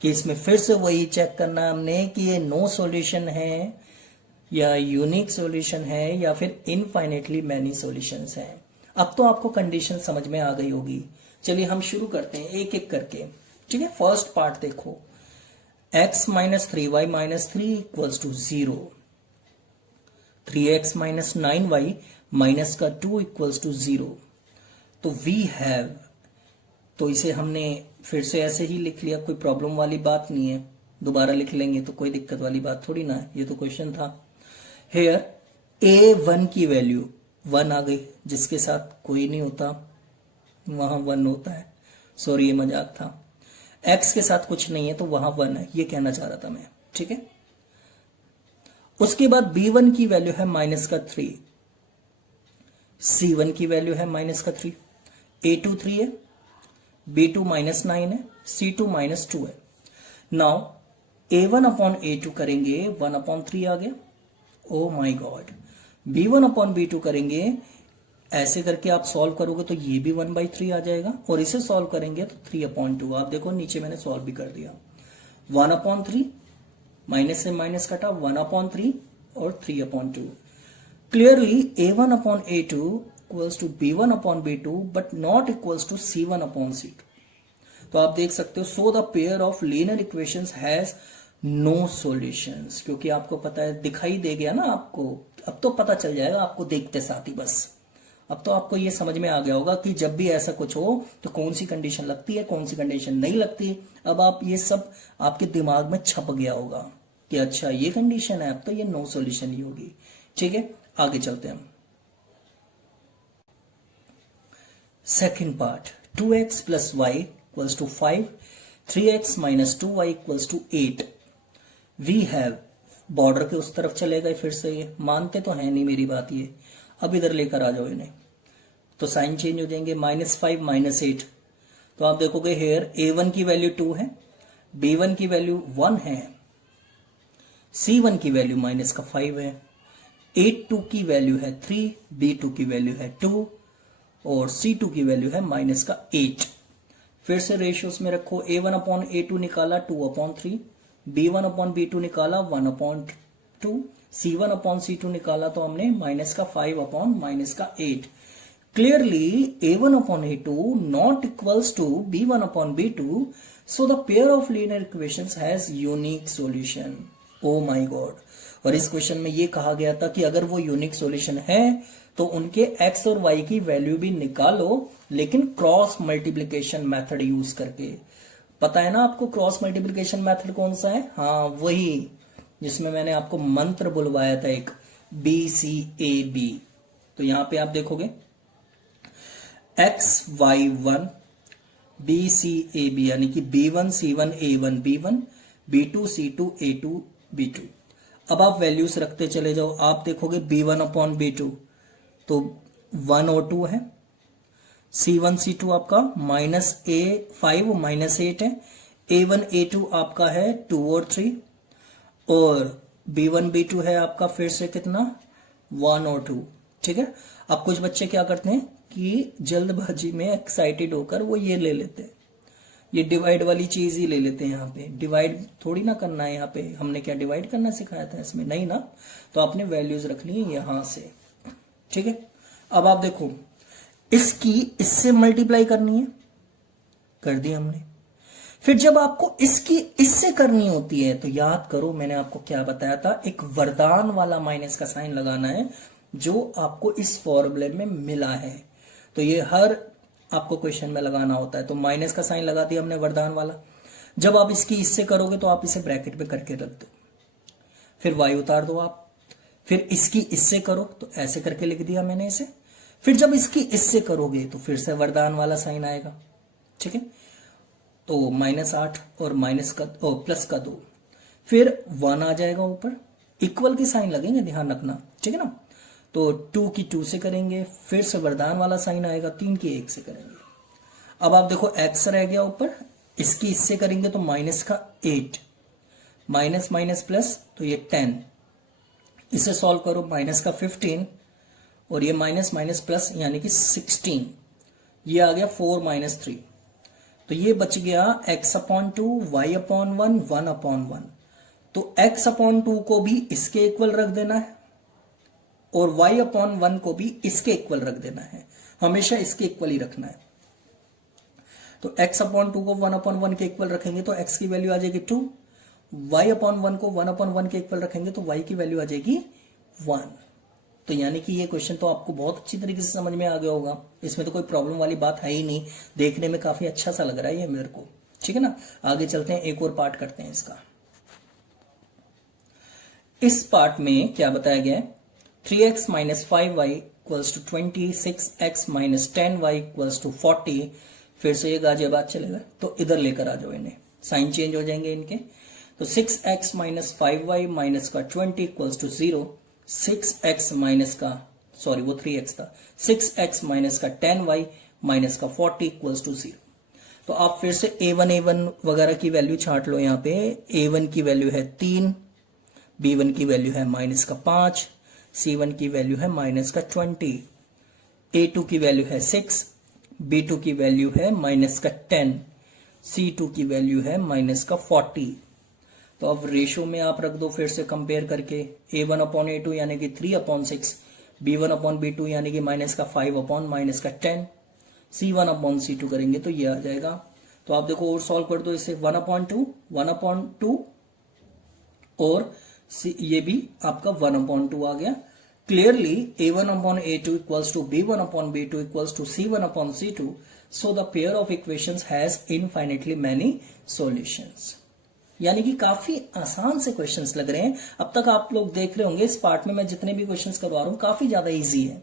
कि इसमें फिर से वही चेक करना है हमने कि ये नो सॉल्यूशन है या यूनिक सॉल्यूशन है या फिर इनफाइनेटली मैनी सॉल्यूशंस हैं। अब तो आपको कंडीशन समझ में आ गई होगी। चलिए हम शुरू करते हैं एक एक करके। ठीक है, फर्स्ट पार्ट देखो, x minus 3y minus 3 equals to 0, 3x minus 9y minus का 2 इक्वल्स टू 0। तो वी हैव, तो इसे हमने फिर से ऐसे ही लिख लिया, कोई प्रॉब्लम वाली बात नहीं है, दोबारा लिख लेंगे तो कोई दिक्कत वाली बात थोड़ी ना है, ये तो क्वेश्चन था। हेयर a1 की वैल्यू 1 आ गई, जिसके साथ कोई नहीं होता वहां 1 होता है, सॉरी ये मजाक था। x के साथ कुछ नहीं है तो वहां 1 है, ये कहना चाह रहा था मैं। ठीक है, उसके बाद b1 की वैल्यू है माइनस का 3, c1 की वैल्यू है माइनस का 3, a2 3 है, b2 माइनस 9 है, c2 माइनस 2 है। नाउ a1/a2 करेंगे 1/3 आ गया, ओ माय गॉड। b1/b2 करेंगे, ऐसे करके आप सॉल्व करोगे तो ये भी 1/3 आ जाएगा, और इसे सॉल्व करेंगे तो 3/2। आप देखो नीचे मैंने सॉल्व भी कर दिया, 1/3 माइनस से माइनस कटा, 1/3 और 3/2। Clearly a1/a2 equals to b1/b2 but not equals to c1/c2। तो आप देख सकते हो, so the pair of linear equations has no solutions, क्योंकि आपको पता है, दिखाई दे गया ना आपको, अब तो पता चल जाएगा आपको देखते साथ ही बस। अब तो आपको ये समझ में आ गया होगा कि जब भी ऐसा कुछ हो तो कौन सी कंडीशन लगती है, कौन सी कंडीशन नहीं लगती। अब आप ये सब आपके दिमाग में छप गया होगा कि अच्छा ये कंडीशन है, अब तो ये नो सॉल्यूशन ही होगी। ठीक है, आगे चलते हैं। Second part, 2x plus y equals to 5, 3x minus 2y equals to 8। We have, border के उस तरफ चले गए, फिर से ये मानते तो है नहीं मेरी बात ये। अब इधर लेकर आ जाओ इन्हें, तो साइन चेंज हो जाएंगे, -5 -8। तो आप देखोगे हेयर a1 की वैल्यू 2 है, b1 की वैल्यू 1 है, c1 की वैल्यू -5 है, a2 की वैल्यू है 3, b2 की वैल्यू है 2 और c2 की वैल्यू है -8। फिर से रेशियोस में रखो, a1/a2 निकाला 2/3, b1/b2 निकाला 1/2, c1/c2 निकाला तो हमने -5/-8। Clearly a1/a2 not equals to b1/b2, so the pair of linear equations has unique solution. Oh my God! और इस क्वेश्चन में ये कहा गया था कि अगर वो यूनिक सॉल्यूशन है तो उनके x और y की वैल्यू भी निकालो, लेकिन क्रॉस मल्टीप्लिकेशन मेथड यूज करके। पता है ना आपको क्रॉस मल्टीप्लिकेशन मेथड कौन सा है? हाँ, वही जिसमें मैंने आपको मंत्र बुलवाया था एक, BCAB। तो यहां पे आप देखोगे XY1 BCAB यानी कि B1 C1 A1 B1 B2 C2 A2 B2। अब आप वैल्यूज रखते चले जाओ, आप देखोगे B1/B2 तो 1 और 2 है, C1 C2 आपका -5 -8 है, A1 A2 आपका है 2 और 3 और B1 B2 है आपका फिर से कितना 1 और 2। ठीक है, अब कुछ बच्चे क्या करते हैं कि जल्दबाजी में एक्साइटेड होकर वो ये ले लेते हैं, ये डिवाइड वाली चीज ही ले लेते हैं। यहाँ पे डिवाइड थोड़ी ना करना है, यहाँ पे हमने क्या डिवाइड करना सिखाया था इसमें? नहीं ना। तो आपने वैल्यूज रखनी है यहां से। ठीक है, अब आप देखो इसकी इससे मल्टीप्लाई करनी है, कर दी हमने। फिर जब आपको इसकी इससे करनी होती है तो याद करो मैंने आपको क्या बताया था, एक वरदान वाला माइनस का साइन लगाना है जो आपको इस फॉर्मूले में मिला है। तो ये हर आपको क्वेश्चन में लगाना होता है। तो माइनस का साइन लगा दिया हमने वरदान वाला। जब आप इसकी इससे करोगे तो आप इसे ब्रैकेट में करके रख दो, फिर y उतार दो आप, फिर इसकी इससे करो तो ऐसे करके लिख दिया मैंने इसे। फिर जब इसकी इससे करोगे तो फिर से वरदान वाला साइन आएगा। ठीक है, तो -8 और माइनस का प्लस का 2, फिर 1 आ जाएगा ऊपर, इक्वल के साइन लगेंगे ध्यान रखना। ठीक है ना, तो 2 की 2 से करेंगे, फिर से वरदान वाला साइन आएगा, 3 की 1 से करेंगे। अब आप देखो x रह गया ऊपर, इसकी इससे करेंगे तो -8, माइनस माइनस प्लस तो ये 10, इसे सॉल्व करो -15 और ये माइनस माइनस प्लस यानी कि 16, ये आ गया 4 - 3। तो ये बच गया x/2 y/1 1/1। तो x/2 को भी इसके इक्वल रख देना है और y/1 को भी इसके इक्वल रख देना है, हमेशा इसके इक्वल ही रखना है। तो x/2 को 1/1 के इक्वल रखेंगे तो x की वैल्यू आ जाएगी 2, y/1 को 1/1 के इक्वल रखेंगे तो y की वैल्यू आ जाएगी 1। तो यानी कि ये क्वेश्चन तो आपको बहुत अच्छी तरीके से समझ में आ गया होगा, इसमें तो कोई प्रॉब्लम वाली बात है ही नहीं, देखने में काफी अच्छा सा लग रहा है ये मेरे को। ठीक है ना, आगे चलते हैं, एक और पार्ट करते हैं इसका। इस पार्ट में क्या बताया गया है, 3x - 5y = 20, 6x - 10y = 40। फिर से ये गाजियाबाद चलेगा, तो इधर लेकर आ जाओ इन्हें, साइन चेंज हो जाएंगे इनके। तो 6x - 5y - का 20 = 0, 6x माइनस का, सॉरी वो 3x था, 6x माइनस का 10y माइनस का 40 = 0। तो आप फिर से a1 वगैरह की वैल्यू छांट लो। यहाँ पे a1 की वैल्यू है 3, b1 की वैल्यू है -5, c1 की वैल्यू है -20, a2 की वैल्यू है 6, b2 की वैल्यू है -10, c2 की वैल्यू है -40। तो अब रेशो में आप रख दो फिर से कंपेयर करके, a1/a2 यानी कि 3/6, b1/b2 यानी कि -5/-10, c1/c2 करेंगे तो ये आ जाएगा। तो आप देखो और सॉल्व कर दो इसे, 1/2, 1/2 और ये भी आपका 1/2 आ गया। Clearly a1/a2 equals to b1/b2 equals to c1/c2, so the pair of equations has infinitely many solutions. यानी कि काफी आसान से क्वेश्चंस लग रहे हैं। अब तक आप लोग देख रहे होंगे इस पार्ट में मैं जितने भी क्वेश्चंस करवा रहा हूं काफी ज्यादा इजी है।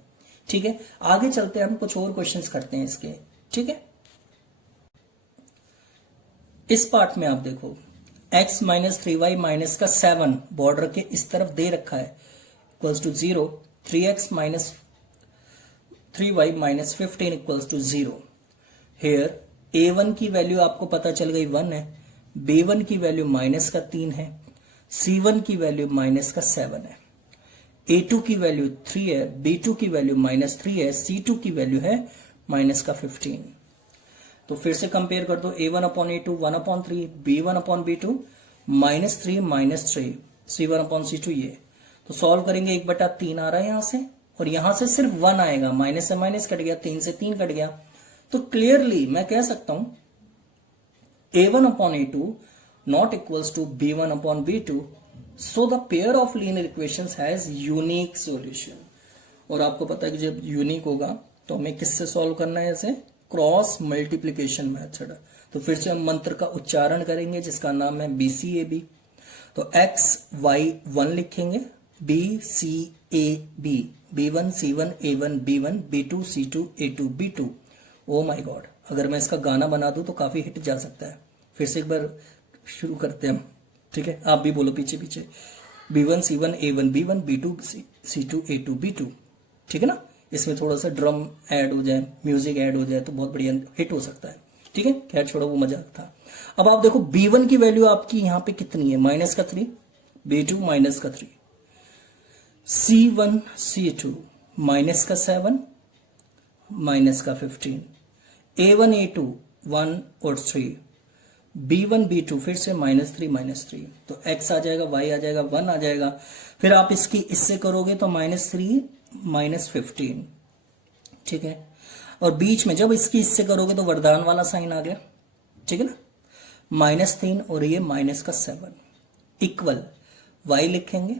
ठीक है, आगे चलते हैं, हम कुछ और क्वेश्चंस करते हैं इसके। ठीक है, इस पार्ट में आप देखो x माइनस 3y माइनस का 7 बॉर्डर के इस तरफ दे रखा है equals to 0, 3x minus 3y minus 15 equals to 0। Here a1 की वैल्यू आपको पता चल गई 1 है, b1 की वैल्यू माइनस का 3 है, c1 की वैल्यू माइनस का 7 है, a2 की वैल्यू 3 है, b2 की वैल्यू माइनस 3 है, c2 की वैल्यू है माइनस का 15। तो फिर से कंपेयर कर दो, a1/a2 1/3, b1/b2 -3 -3, c1/c2 ये। तो सॉल्व करेंगे 1/3 आ रहा है यहां से, और यहां से सिर्फ 1 आएगा, माइनस से माइनस कट गया, 3 से 3 कट गया। तो क्लियरली मैं कह सकता हूं a1/a2 not equals to b1/b2, so the pair of linear equations has unique solution. और आपको पता है कि जब यूनिक होगा तो हमें किससे सॉल्व करना है, ऐसे क्रॉस मल्टीप्लीकेशन मेथड। तो फिर से हम मंत्र का उच्चारण करेंगे जिसका नाम है BCAB। तो x y 1 लिखेंगे, B C A B, B1 C1 A1 B1 B2 C2 A2 B2। O my God, अगर मैं इसका गाना बना दूं तो काफी हिट जा सकता है। फिर से एक बार शुरू करते हैं हम। ठीक है, आप भी बोलो पीछे पीछे, B1 C1 A1 B1 B2 C2 A2 B2। ठीक है ना, इसमें थोड़ा सा ड्रम ऐड हो जाए, म्यूजिक ऐड हो जाए तो बहुत बढ़िया हिट हो सकता है। ठीक है, खैर छोड़ो, वो मजाक था। अब आप देखो B1 की वैल्यू आपकी यहां पे कितनी है, माइनस का 3, B2 माइनस का 3, C1 C2 माइनस का 7 माइनस का 15, A1 A2 1 और 3, B1 B2 फिर से -3 तो x आ जाएगा, y आ जाएगा, 1 आ जाएगा। फिर आप इसकी इससे करोगे तो -3 -15। ठीक है, और बीच में जब इसकी इससे करोगे तो वरदान वाला साइन आ गया। ठीक है ना, -3 और ये -7 इक्वल y लिखेंगे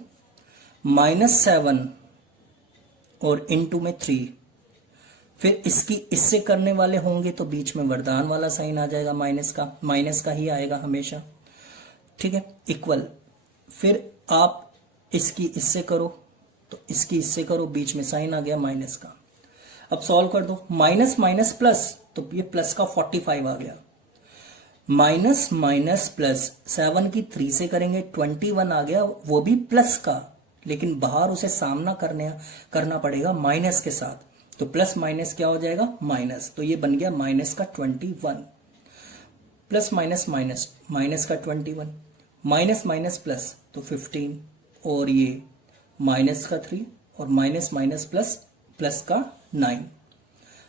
-7 और इनटू में 3। फिर इसकी इससे करने वाले होंगे तो बीच में वरदान वाला साइन आ जाएगा, माइनस का ही आएगा हमेशा। ठीक है, इक्वल फिर आप इसकी इससे करो तो इसकी इससे करो, बीच में साइन आ गया माइनस का। अब सॉल्व कर दो, माइनस माइनस प्लस, तो ये प्लस का 45 आ गया, माइनस माइनस प्लस 7 की 3 से करेंगे 21 आ गया, वो भी प्लस का, लेकिन बाहर उसे सामना करना पड़ेगा माइनस के साथ। तो प्लस माइनस क्या हो जाएगा, माइनस, तो ये बन गया माइनस का 21, प्लस माइनस माइनस माइनस का 21, माइनस माइनस प्लस तो 15, और ये माइनस का 3 और माइनस माइनस प्लस प्लस का 9।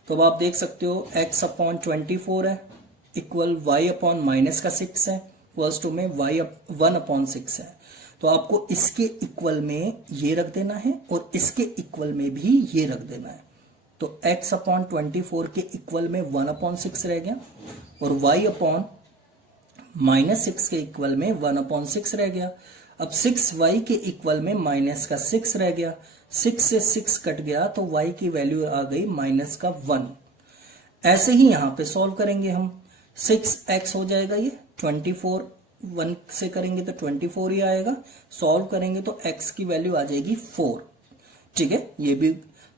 तो अब आप देख सकते हो x/24 है इक्वल y/माइनस का 6 है, इक्वल्स टू में y 1/6 है। तो आपको इसके इक्वल में ये रख देना है और इसके इक्वल में भी ये रख देना है। तो x/24 के इक्वल में 1/6 रह गया और y/-6 के इक्वल में 1/6 रह गया। अब 6y के इक्वल में माइनस का 6 रह गया, 6 से 6 कट गया तो y की वैल्यू आ गई माइनस का 1। ऐसे ही यहां पे सॉल्व करेंगे हम, 6x हो जाएगा, ये 24 1 से करेंगे तो 24 ही आएगा, सॉल्व करेंगे तो x की वैल्यू आ जाएगी 4। ठीक है, ये भी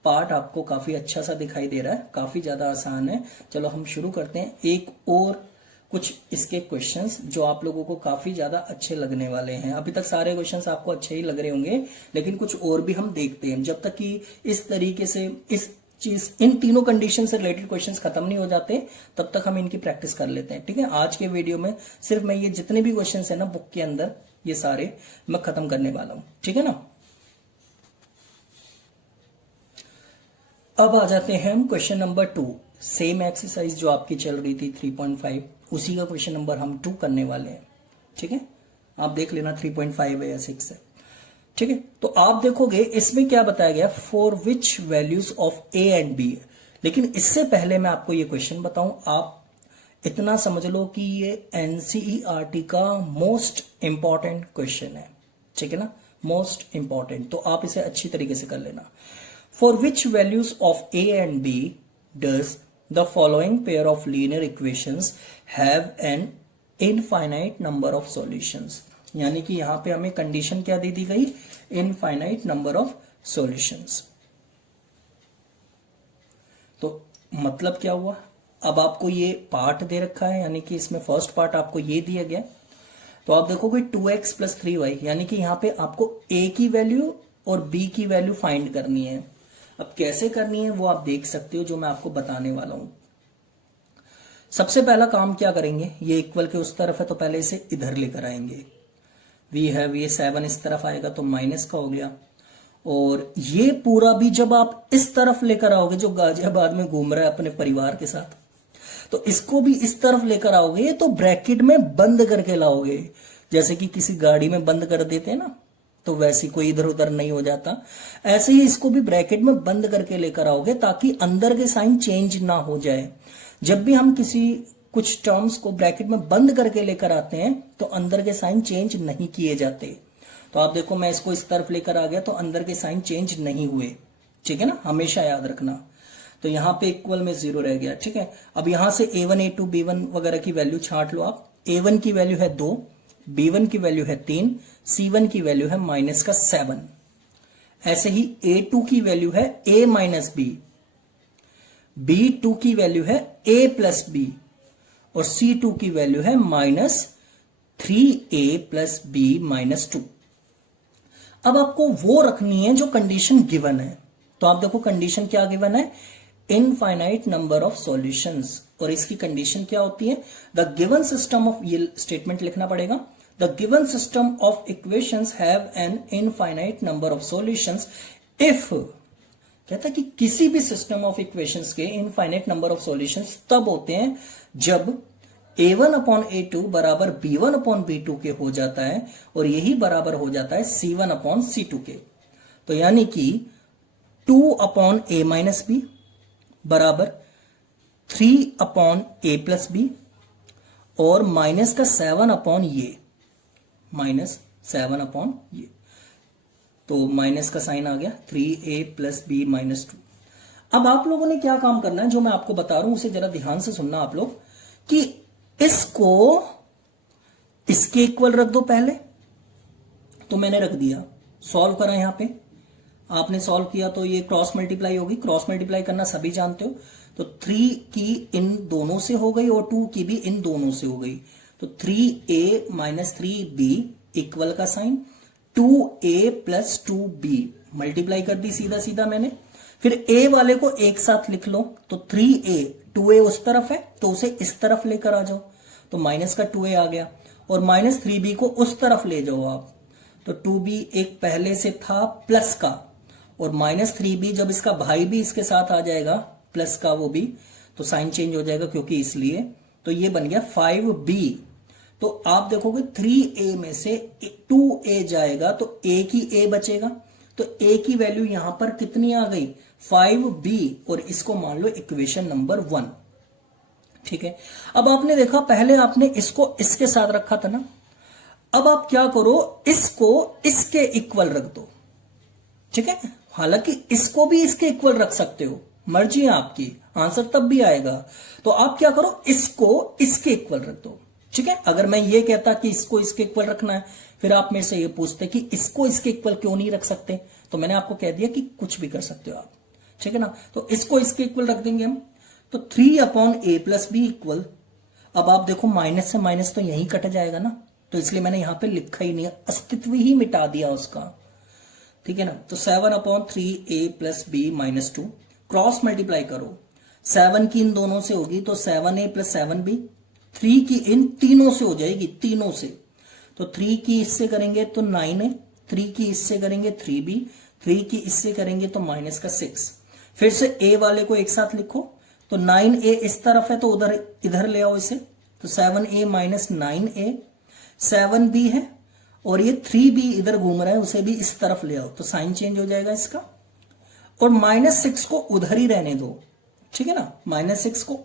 पार्ट आपको काफी अच्छा सा दिखाई दे रहा है, काफी ज्यादा आसान है। चलो हम शुरू करते हैं एक और कुछ इसके क्वेश्चंस जो आप लोगों को काफी ज्यादा अच्छे लगने वाले हैं। अभी तक सारे क्वेश्चंस आपको अच्छे ही लग रहे होंगे, लेकिन कुछ और भी हम देखते हैं। जब तक कि इस तरीके से इस चीज इन तीनों कंडीशन से रिलेटेड क्वेश्चंस खत्म नहीं हो जाते तब तक हम इनकी प्रैक्टिस कर लेते हैं। ठीक है, आज के वीडियो में सिर्फ मैं ये जितने भी क्वेश्चंस है ना बुक के अंदर, ये सारे मैं खत्म करने वाला हूं। ठीक है ना, अब आ जाते हैं हम क्वेश्चन नंबर 2। सेम एक्सरसाइज जो आपकी चल रही थी 3.5, उसी का क्वेश्चन नंबर हम 2 करने वाले हैं। ठीक है, आप देख लेना 3.5 है या 6 है। ठीक है, तो आप देखोगे इसमें क्या बताया गया, for which values of a and b। लेकिन इससे पहले मैं आपको ये क्वेश्चन बताऊं, आप इतना समझ लो कि ये एनसीईआरटी का मोस्ट इंपॉर्टेंट क्वेश्चन है। ठीक है ना, मोस्ट इंपॉर्टेंट। तो आप इसे अच्छी तरीके से कर लेना। For which values of a and b does the following pair of linear equations have an infinite number of solutions. यानी कि यहां पे हमें कंडीशन क्या दे दी गई, इनफाइनाइट नंबर ऑफ सॉल्यूशंस। तो मतलब क्या हुआ, अब आपको ये पार्ट दे रखा है, यानी कि इसमें फर्स्ट पार्ट आपको ये दिया गया। तो आप देखोगे 2x प्लस 3y, यानी कि यहां पे आपको a की वैल्यू और b की वैल्यू फाइंड करनी है। अब कैसे करनी है वो आप देख सकते हो, जो मैं आपको बताने वाला हूं। सबसे पहला काम क्या करेंगे, ये इक्वल के उस तरफ है तो पहले इसे इधर लेकर आएंगे। वी हैव, ये 7 इस तरफ आएगा तो माइनस का हो गया। और ये पूरा भी जब आप इस तरफ लेकर आओगे, जो गाजियाबाद में घूम रहा है अपने परिवार के साथ, तो इसको भी इस तरफ लेकर आओगे तो ब्रैकेट में बंद करके लाओगे। जैसे कि किसी गाड़ी में बंद कर देते हैं ना, तो वैसे कोई इधर उधर नहीं हो जाता, ऐसे ही इसको भी ब्रैकेट में बंद करके लेकर आओगे ताकि अंदर के साइन चेंज ना हो जाए। जब भी हम किसी कुछ टर्म्स को ब्रैकेट में बंद करके लेकर आते हैं तो अंदर के साइन चेंज नहीं किए जाते। तो आप देखो मैं इसको इस तरफ लेकर आ गया तो अंदर के साइन चेंज नहीं हुए, ठीक है ना, हमेशा याद रखना। तो यहां पे इक्वल में 0 रह गया, ठीक है। अब यहां से a1 a2 b1 वगैरह की वैल्यू छांट लो आप। a1 की वैल्यू है 2, b1 की वैल्यू है 3, c1 की वैल्यू है माइनस का 7। ऐसे ही a2 की वैल्यू है a माइनस b, b2 की वैल्यू है a प्लस b और c2 की वैल्यू है minus 3a plus b minus 2। अब आपको वो रखनी है जो कंडीशन गिवन है। तो आप देखो कंडीशन क्या गिवन है, इनफाइनाइट नंबर ऑफ सॉल्यूशंस। और इसकी कंडीशन क्या होती है, द गिवन सिस्टम ऑफ, ये स्टेटमेंट लिखना पड़ेगा, the given system of equations have an infinite number of solutions if, कहता है कि किसी भी सिस्टम ऑफ इक्वेशंस के इनफाइनाइट नंबर ऑफ सॉल्यूशंस तब होते हैं जब a1 अपॉन a2 बराबर b1 अपॉन b2 के हो जाता है और यही बराबर हो जाता है c1 अपॉन c2 के। तो यानी कि 2 अपॉन a माइनस बी बराबर 3 अपॉन a प्लस बी और माइनस का 7 अपॉन ये, माइनस 7 अपॉन ये। तो माइनस का साइन आ गया, 3a प्लस बी माइनस 2। अब आप लोगों ने क्या काम करना है, जो मैं आपको बता रहा हूं उसे जरा ध्यान से सुनना आप लोग, कि इसको इसके इक्वल रख दो पहले। तो मैंने रख दिया, सॉल्व करा, यहां पे आपने सॉल्व किया तो ये क्रॉस मल्टीप्लाई होगी, क्रॉस मल्टीप्लाई करना सभी जानते हो। तो 3 की इन दोनों से हो गई और 2 की भी इन दोनों से हो गई। तो 3a माइनस 3b इक्वल का sign 2a plus 2b multiply कर दी सीधा सीधा मैंने। फिर a वाले को एक साथ लिख लो, तो 3a, 2a उस तरफ है तो उसे इस तरफ लेकर आ जाओ, तो माइनस का 2a आ गया। और माइनस 3b को उस तरफ ले जाओ आप, तो 2b एक पहले से था प्लस का, और माइनस 3b जब इसका भाई भी इसके साथ आ जाएगा प्लस का वो भी, तो साइन चेंज हो जाएगा क्योंकि इसलिए। तो ये बन गया 5b। तो आप देखोगे 3a में से 2a जाएगा तो a की a बचेगा, तो a की वैल्यू यहां पर कितनी आ गई, 5b, और इसको मान लो इक्वेशन नंबर 1, ठीक है। अब आपने देखा पहले आपने इसको इसके साथ रखा था ना, अब आप क्या करो, इसको इसके इक्वल रख दो, ठीक है। हालांकि इसको भी इसके इक्वल रख सकते हो, मर्जी है आपकी, आंसर तब भी आएगा। तो आप क्या करो, इसको इसके इक्वल रख दो, ठीक है। अगर मैं ये कहता कि इसको इसके इक्वल रखना है, फिर आप मेरे से ये पूछते कि इसको इसके इक्वल क्यों नहीं रख सकते, तो मैंने आपको कह दिया कि कुछ भी कर सकते हो आप, ठीक है ना। तो इसको इसके इक्वल रख देंगे हम, तो 3 upon a plus b equal, अब आप देखो माइनस से माइनस तो यही कट जाएगा ना, तो इसलिए मैंने यहां पे लिखा ही नहीं, अस्तित्व ही मिटा दिया उसका, ठीक है ना। तो 7 upon 3a plus b minus 2, cross multiply करो, 7 की इन दोनों से होगी तो 7a प्लस 7b, 3 की इन तीनों से हो जाएगी, तीनों से, तो 3 की इससे करेंगे तो 9a, 3 की इससे करेंगे 3b, 3 की इससे करेंगे तो माइनस का 6। फिर से a वाले को एक साथ लिखो, तो 9a इस तरफ है तो उधर इधर ले आओ इसे, तो 7a माइनस 9a, 7b है और ये 3b इधर घूम रहा है, उसे भी इस तरफ ले आओ, तो साइन चेंज हो जाएगा इसका, और माइनस 6 को उधर ही रहने दो, ठीक है ना, माइनस 6 को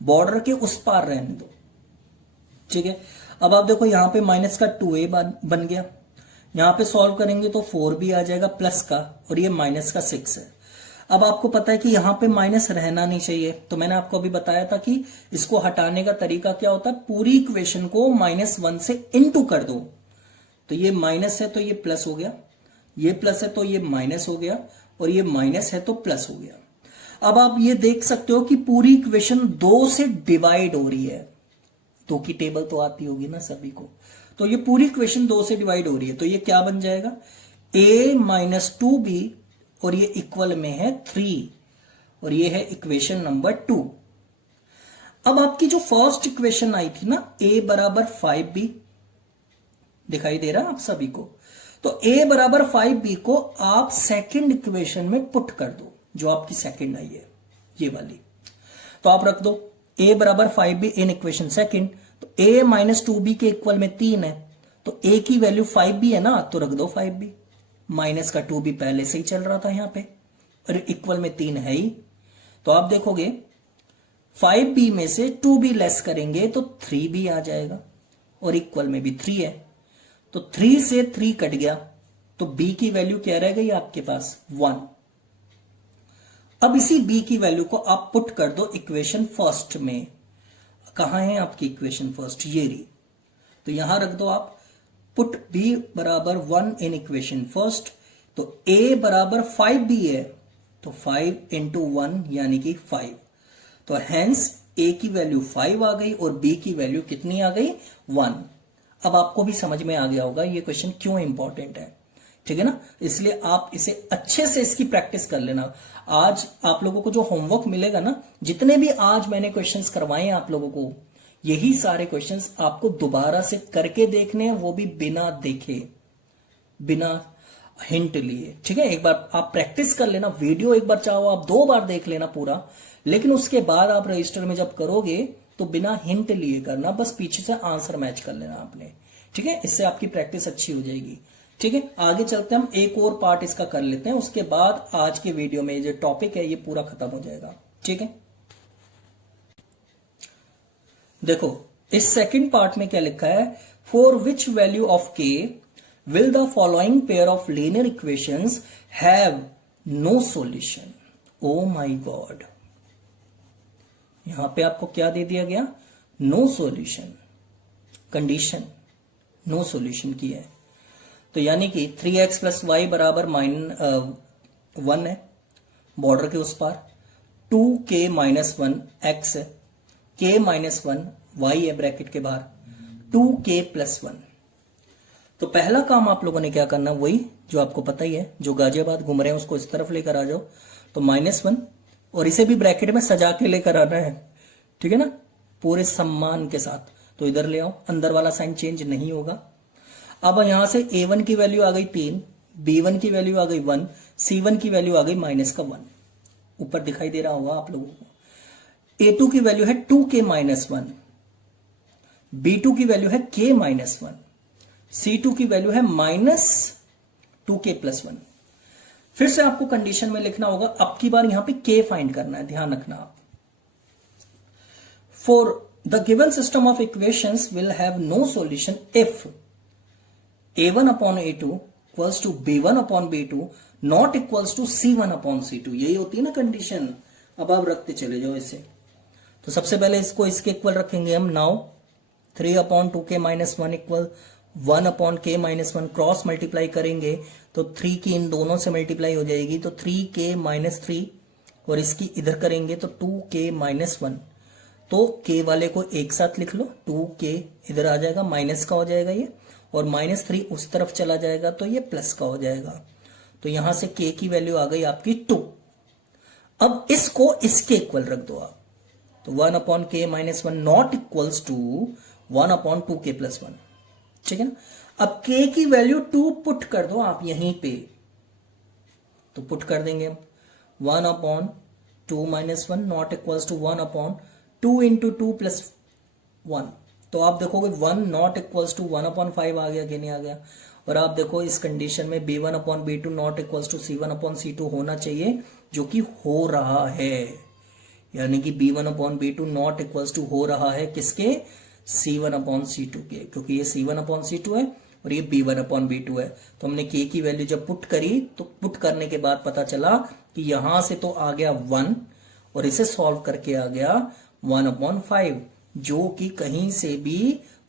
बॉर्डर के उस पार रहने दो, ठीक है। अब आप देखो यहां पे माइनस का 2a बन गया, यहां पे सॉल्व करेंगे तो 4b आ जाएगा प्लस का, और ये माइनस का 6 है। अब आपको पता है कि यहां पे माइनस रहना नहीं चाहिए, तो मैंने आपको अभी बताया था कि इसको हटाने का तरीका क्या होता है, पूरी इक्वेशन को -1 से इनटू कर दो। तो ये माइनस है तो ये प्लस हो गया, ये प्लस है तो ये माइनस हो गया, और ये माइनस है तो प्लस हो गया। अब आप ये देख सकते हो कि पूरी इक्वेशन 2 से डिवाइड हो रही है। 2 की टेबल तो आती होगी ना सभी को, तो ये पूरी इक्वेशन 2 से डिवाइड हो रही है। तो ये क्या बन जाएगा, a माइनस 2b, और ये इक्वल में है 3, और ये है इक्वेशन नंबर 2। अब आपकी जो फर्स्ट इक्वेशन आई थी ना, a बराबर 5b, दिखाई दे रहा है आप सभी को, तो a बराबर 5b को आप सेकंड इक्वेशन में पुट कर दो, जो आपकी सेकंड आई है ये वाली। तो आप रख दो a बराबर 5b इन इक्वेशन सेकंड, तो a माइनस 2b के इक्वल में 3 है, तो a की वैल्यू 5b है ना, तो रख दो 5b, माइनस का 2b पहले से ही चल रहा था यहां पे, और इक्वल में 3 है ही। तो आप देखोगे 5b में से 2b लेस करेंगे तो 3b आ जाएगा, और इक्वल में भी 3 है, तो 3 से 3 कट गया, तो b की वैल्यू क्या रह गई आपके पास, 1। अब इसी b की वैल्यू को आप पुट कर दो इक्वेशन फर्स्ट में। कहां है आपकी इक्वेशन फर्स्ट, ये रही, तो यहां रख दो आप पुट b बराबर 1 इन इक्वेशन फर्स्ट। तो a बराबर 5b है, तो 5 इंटू 1 यानी कि 5, तो हेंस a की वैल्यू 5 आ गई और b की वैल्यू कितनी आ गई, 1। अब आपको भी समझ में आ गया होगा ये क्वेश्चन क्यों इंपॉर्टेंट है, ठीक है ना। इसलिए आप इसे अच्छे से इसकी प्रैक्टिस कर लेना। आज आप लोगों को जो होमवर्क मिलेगा ना, जितने भी आज मैंने क्वेश्चंस करवाए हैं आप लोगों को, यही सारे क्वेश्चंस आपको दोबारा से करके देखने हैं, वो भी बिना देखे, बिना हिंट लिए, ठीक है। एक बार आप प्रैक्टिस कर लेना, वीडियो एक बार चाहो आप 2 बार देख लेना पूरा, लेकिन उसके बाद आप रजिस्टर में जब करोगे तो बिना हिंट लिए करना, बस पीछे से आंसर मैच कर लेना आपने, ठीक है। इससे आपकी प्रैक्टिस अच्छी हो जाएगी, ठीक है। आगे चलते हैं, हम एक और पार्ट इसका कर लेते हैं, उसके बाद आज के वीडियो में जो टॉपिक है ये पूरा खत्म हो जाएगा, ठीक है। देखो इस सेकंड पार्ट में क्या लिखा है, for which value of k will the following pair of linear equations have no solution. Oh my god, यहां पे आपको क्या दे दिया गया, no solution, condition no solution की है। तो यानी कि 3x प्लस वाई बराबर 1 है, बॉर्डर के उस पार 2k माइनस 1 x है, k माइनस 1 y है ब्रैकेट के बाहर, 2k प्लस 1। तो पहला काम आप लोगों ने क्या करना, वही जो आपको पता ही है, जो गाजियाबाद घूम रहे हैं उसको इस तरफ लेकर आ जाओ, तो -1, और इसे भी ब्रैकेट में सजा के लेकर आना है, ठीक है ना, पूरे सम्मान के साथ। तो इधर ले आओ, अंदर वाला साइन चेंज नहीं होगा। अब यहां से a1 की वैल्यू आ गई 3, b1 की वैल्यू आ गई 1, c1 की वैल्यू आ गई -1, ऊपर दिखाई दे रहा होगा आप लोगों को। a2 की वैल्यू है 2k माइनस 1, b2 की वैल्यू है k माइनस 1, c2 की वैल्यू है -2k प्लस 1। फिर से आपको कंडीशन में लिखना होगा, अब की बार यहां पे k फाइंड करना है, ध्यान रखना आप। For the given system of equations will have no solution if a1 upon a2 equals to b1 upon b2 not equals to c1 upon c2। यही होती है ना कंडीशन। अब आप रखते चले जाओ इसे। तो सबसे पहले इसको इसके इक्वल रखेंगे हम। Now 3 upon 2k minus 1 equal 1 upon k minus 1, cross multiply करेंगे तो 3 की इन दोनों से मल्टीप्लाई हो जाएगी, तो 3k माइनस 3, और इसकी इधर करेंगे तो 2k माइनस 1। तो k वाले को एक साथ लिख लो, 2k इधर आ जाएगा, माइनस का हो जाएगा ये, और -3 उस तरफ चला जाएगा तो ये प्लस का हो जाएगा। तो यहां से k की वैल्यू आ गई आपकी 2। अब इसको इसके इक्वल रख दो आप, तो 1 upon k minus 1 not equals to 1 upon 2k plus 1, ठीक है ना। अब k की वैल्यू 2 पुट कर दो आप यहीं पे, तो पुट कर देंगे हम 1 upon 2 minus 1 not equals to 1 upon 2 into 2 plus 1। तो आप देखोगे 1 नॉट इक्वल्स टू 1 अपॉन 5 आ गया कि नहीं आ गया। और आप देखो इस कंडीशन में b1 upon b2 not equals to c1 upon c2 होना चाहिए, जो कि हो रहा है। यानी कि b1 upon b2 not equals to हो रहा है किसके, c1 अपॉन c2 के, क्योंकि ये c1 अपॉन c2 है और ये b1/b2 है। तो हमने k की वैल्यू जब पुट करी तो पुट करने के बाद पता चला कि यहां से तो आ गया 1 और इसे सॉल्व करके आ गया 1/5, जो कि कहीं से भी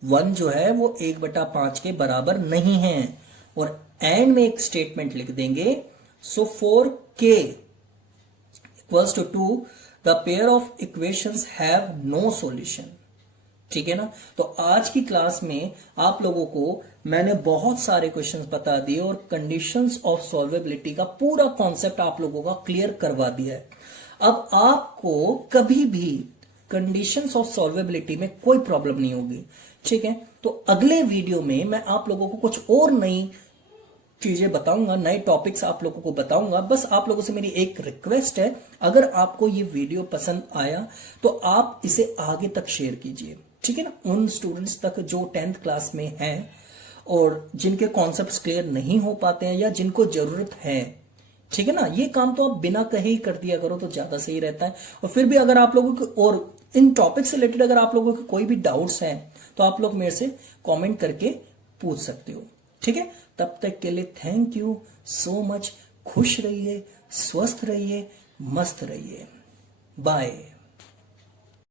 1 जो है वो 1/5 के बराबर नहीं है। और एंड में एक स्टेटमेंट लिख देंगे, so for k equals to 2 the pair of equations have no solution. ठीक है ना। तो आज की क्लास में आप लोगों को मैंने बहुत सारे क्वेश्चंस बता दिए और कंडीशंस ऑफ सॉल्वेबिलिटी का पूरा कॉन्सेप्ट आप लोगों का क्लियर करवा दिया है। अब आपको कभी भी कंडीशंस ऑफ सॉल्वेबिलिटी में कोई प्रॉब्लम नहीं होगी। ठीक है। तो अगले वीडियो में मैं आप लोगों को कुछ और नई चीजें बताऊंगा, नए टॉपिक्स आप लोगों को बताऊंगा। बस आप लोगों से मेरी एक रिक्वेस्ट है, अगर आपको ये वीडियो पसंद आया तो आप इसे आगे तक शेयर कीजिए। ठीक है ना। उन स्टूडेंट्स तक जो 10th क्लास में हैं और जिनके कॉन्सेप्ट्स क्लियर नहीं हो पाते हैं या जिनको जरूरत है। ठीक है ना। ये काम तो आप बिना कहे ही कर दिया करो तो ज्यादा सही रहता है। और फिर भी अगर आप लोगों को और इन टॉपिक से रिलेटेड अगर आप लोगों को कोई भी डाउट्स हैं तो आप लोग मेरे से कमेंट करके पूछ सकते हो। ठीक है। तब तक के लिए थैंक यू सो मच। खुश रहिए, स्वस्थ रहिए, मस्त रहिए। बाय।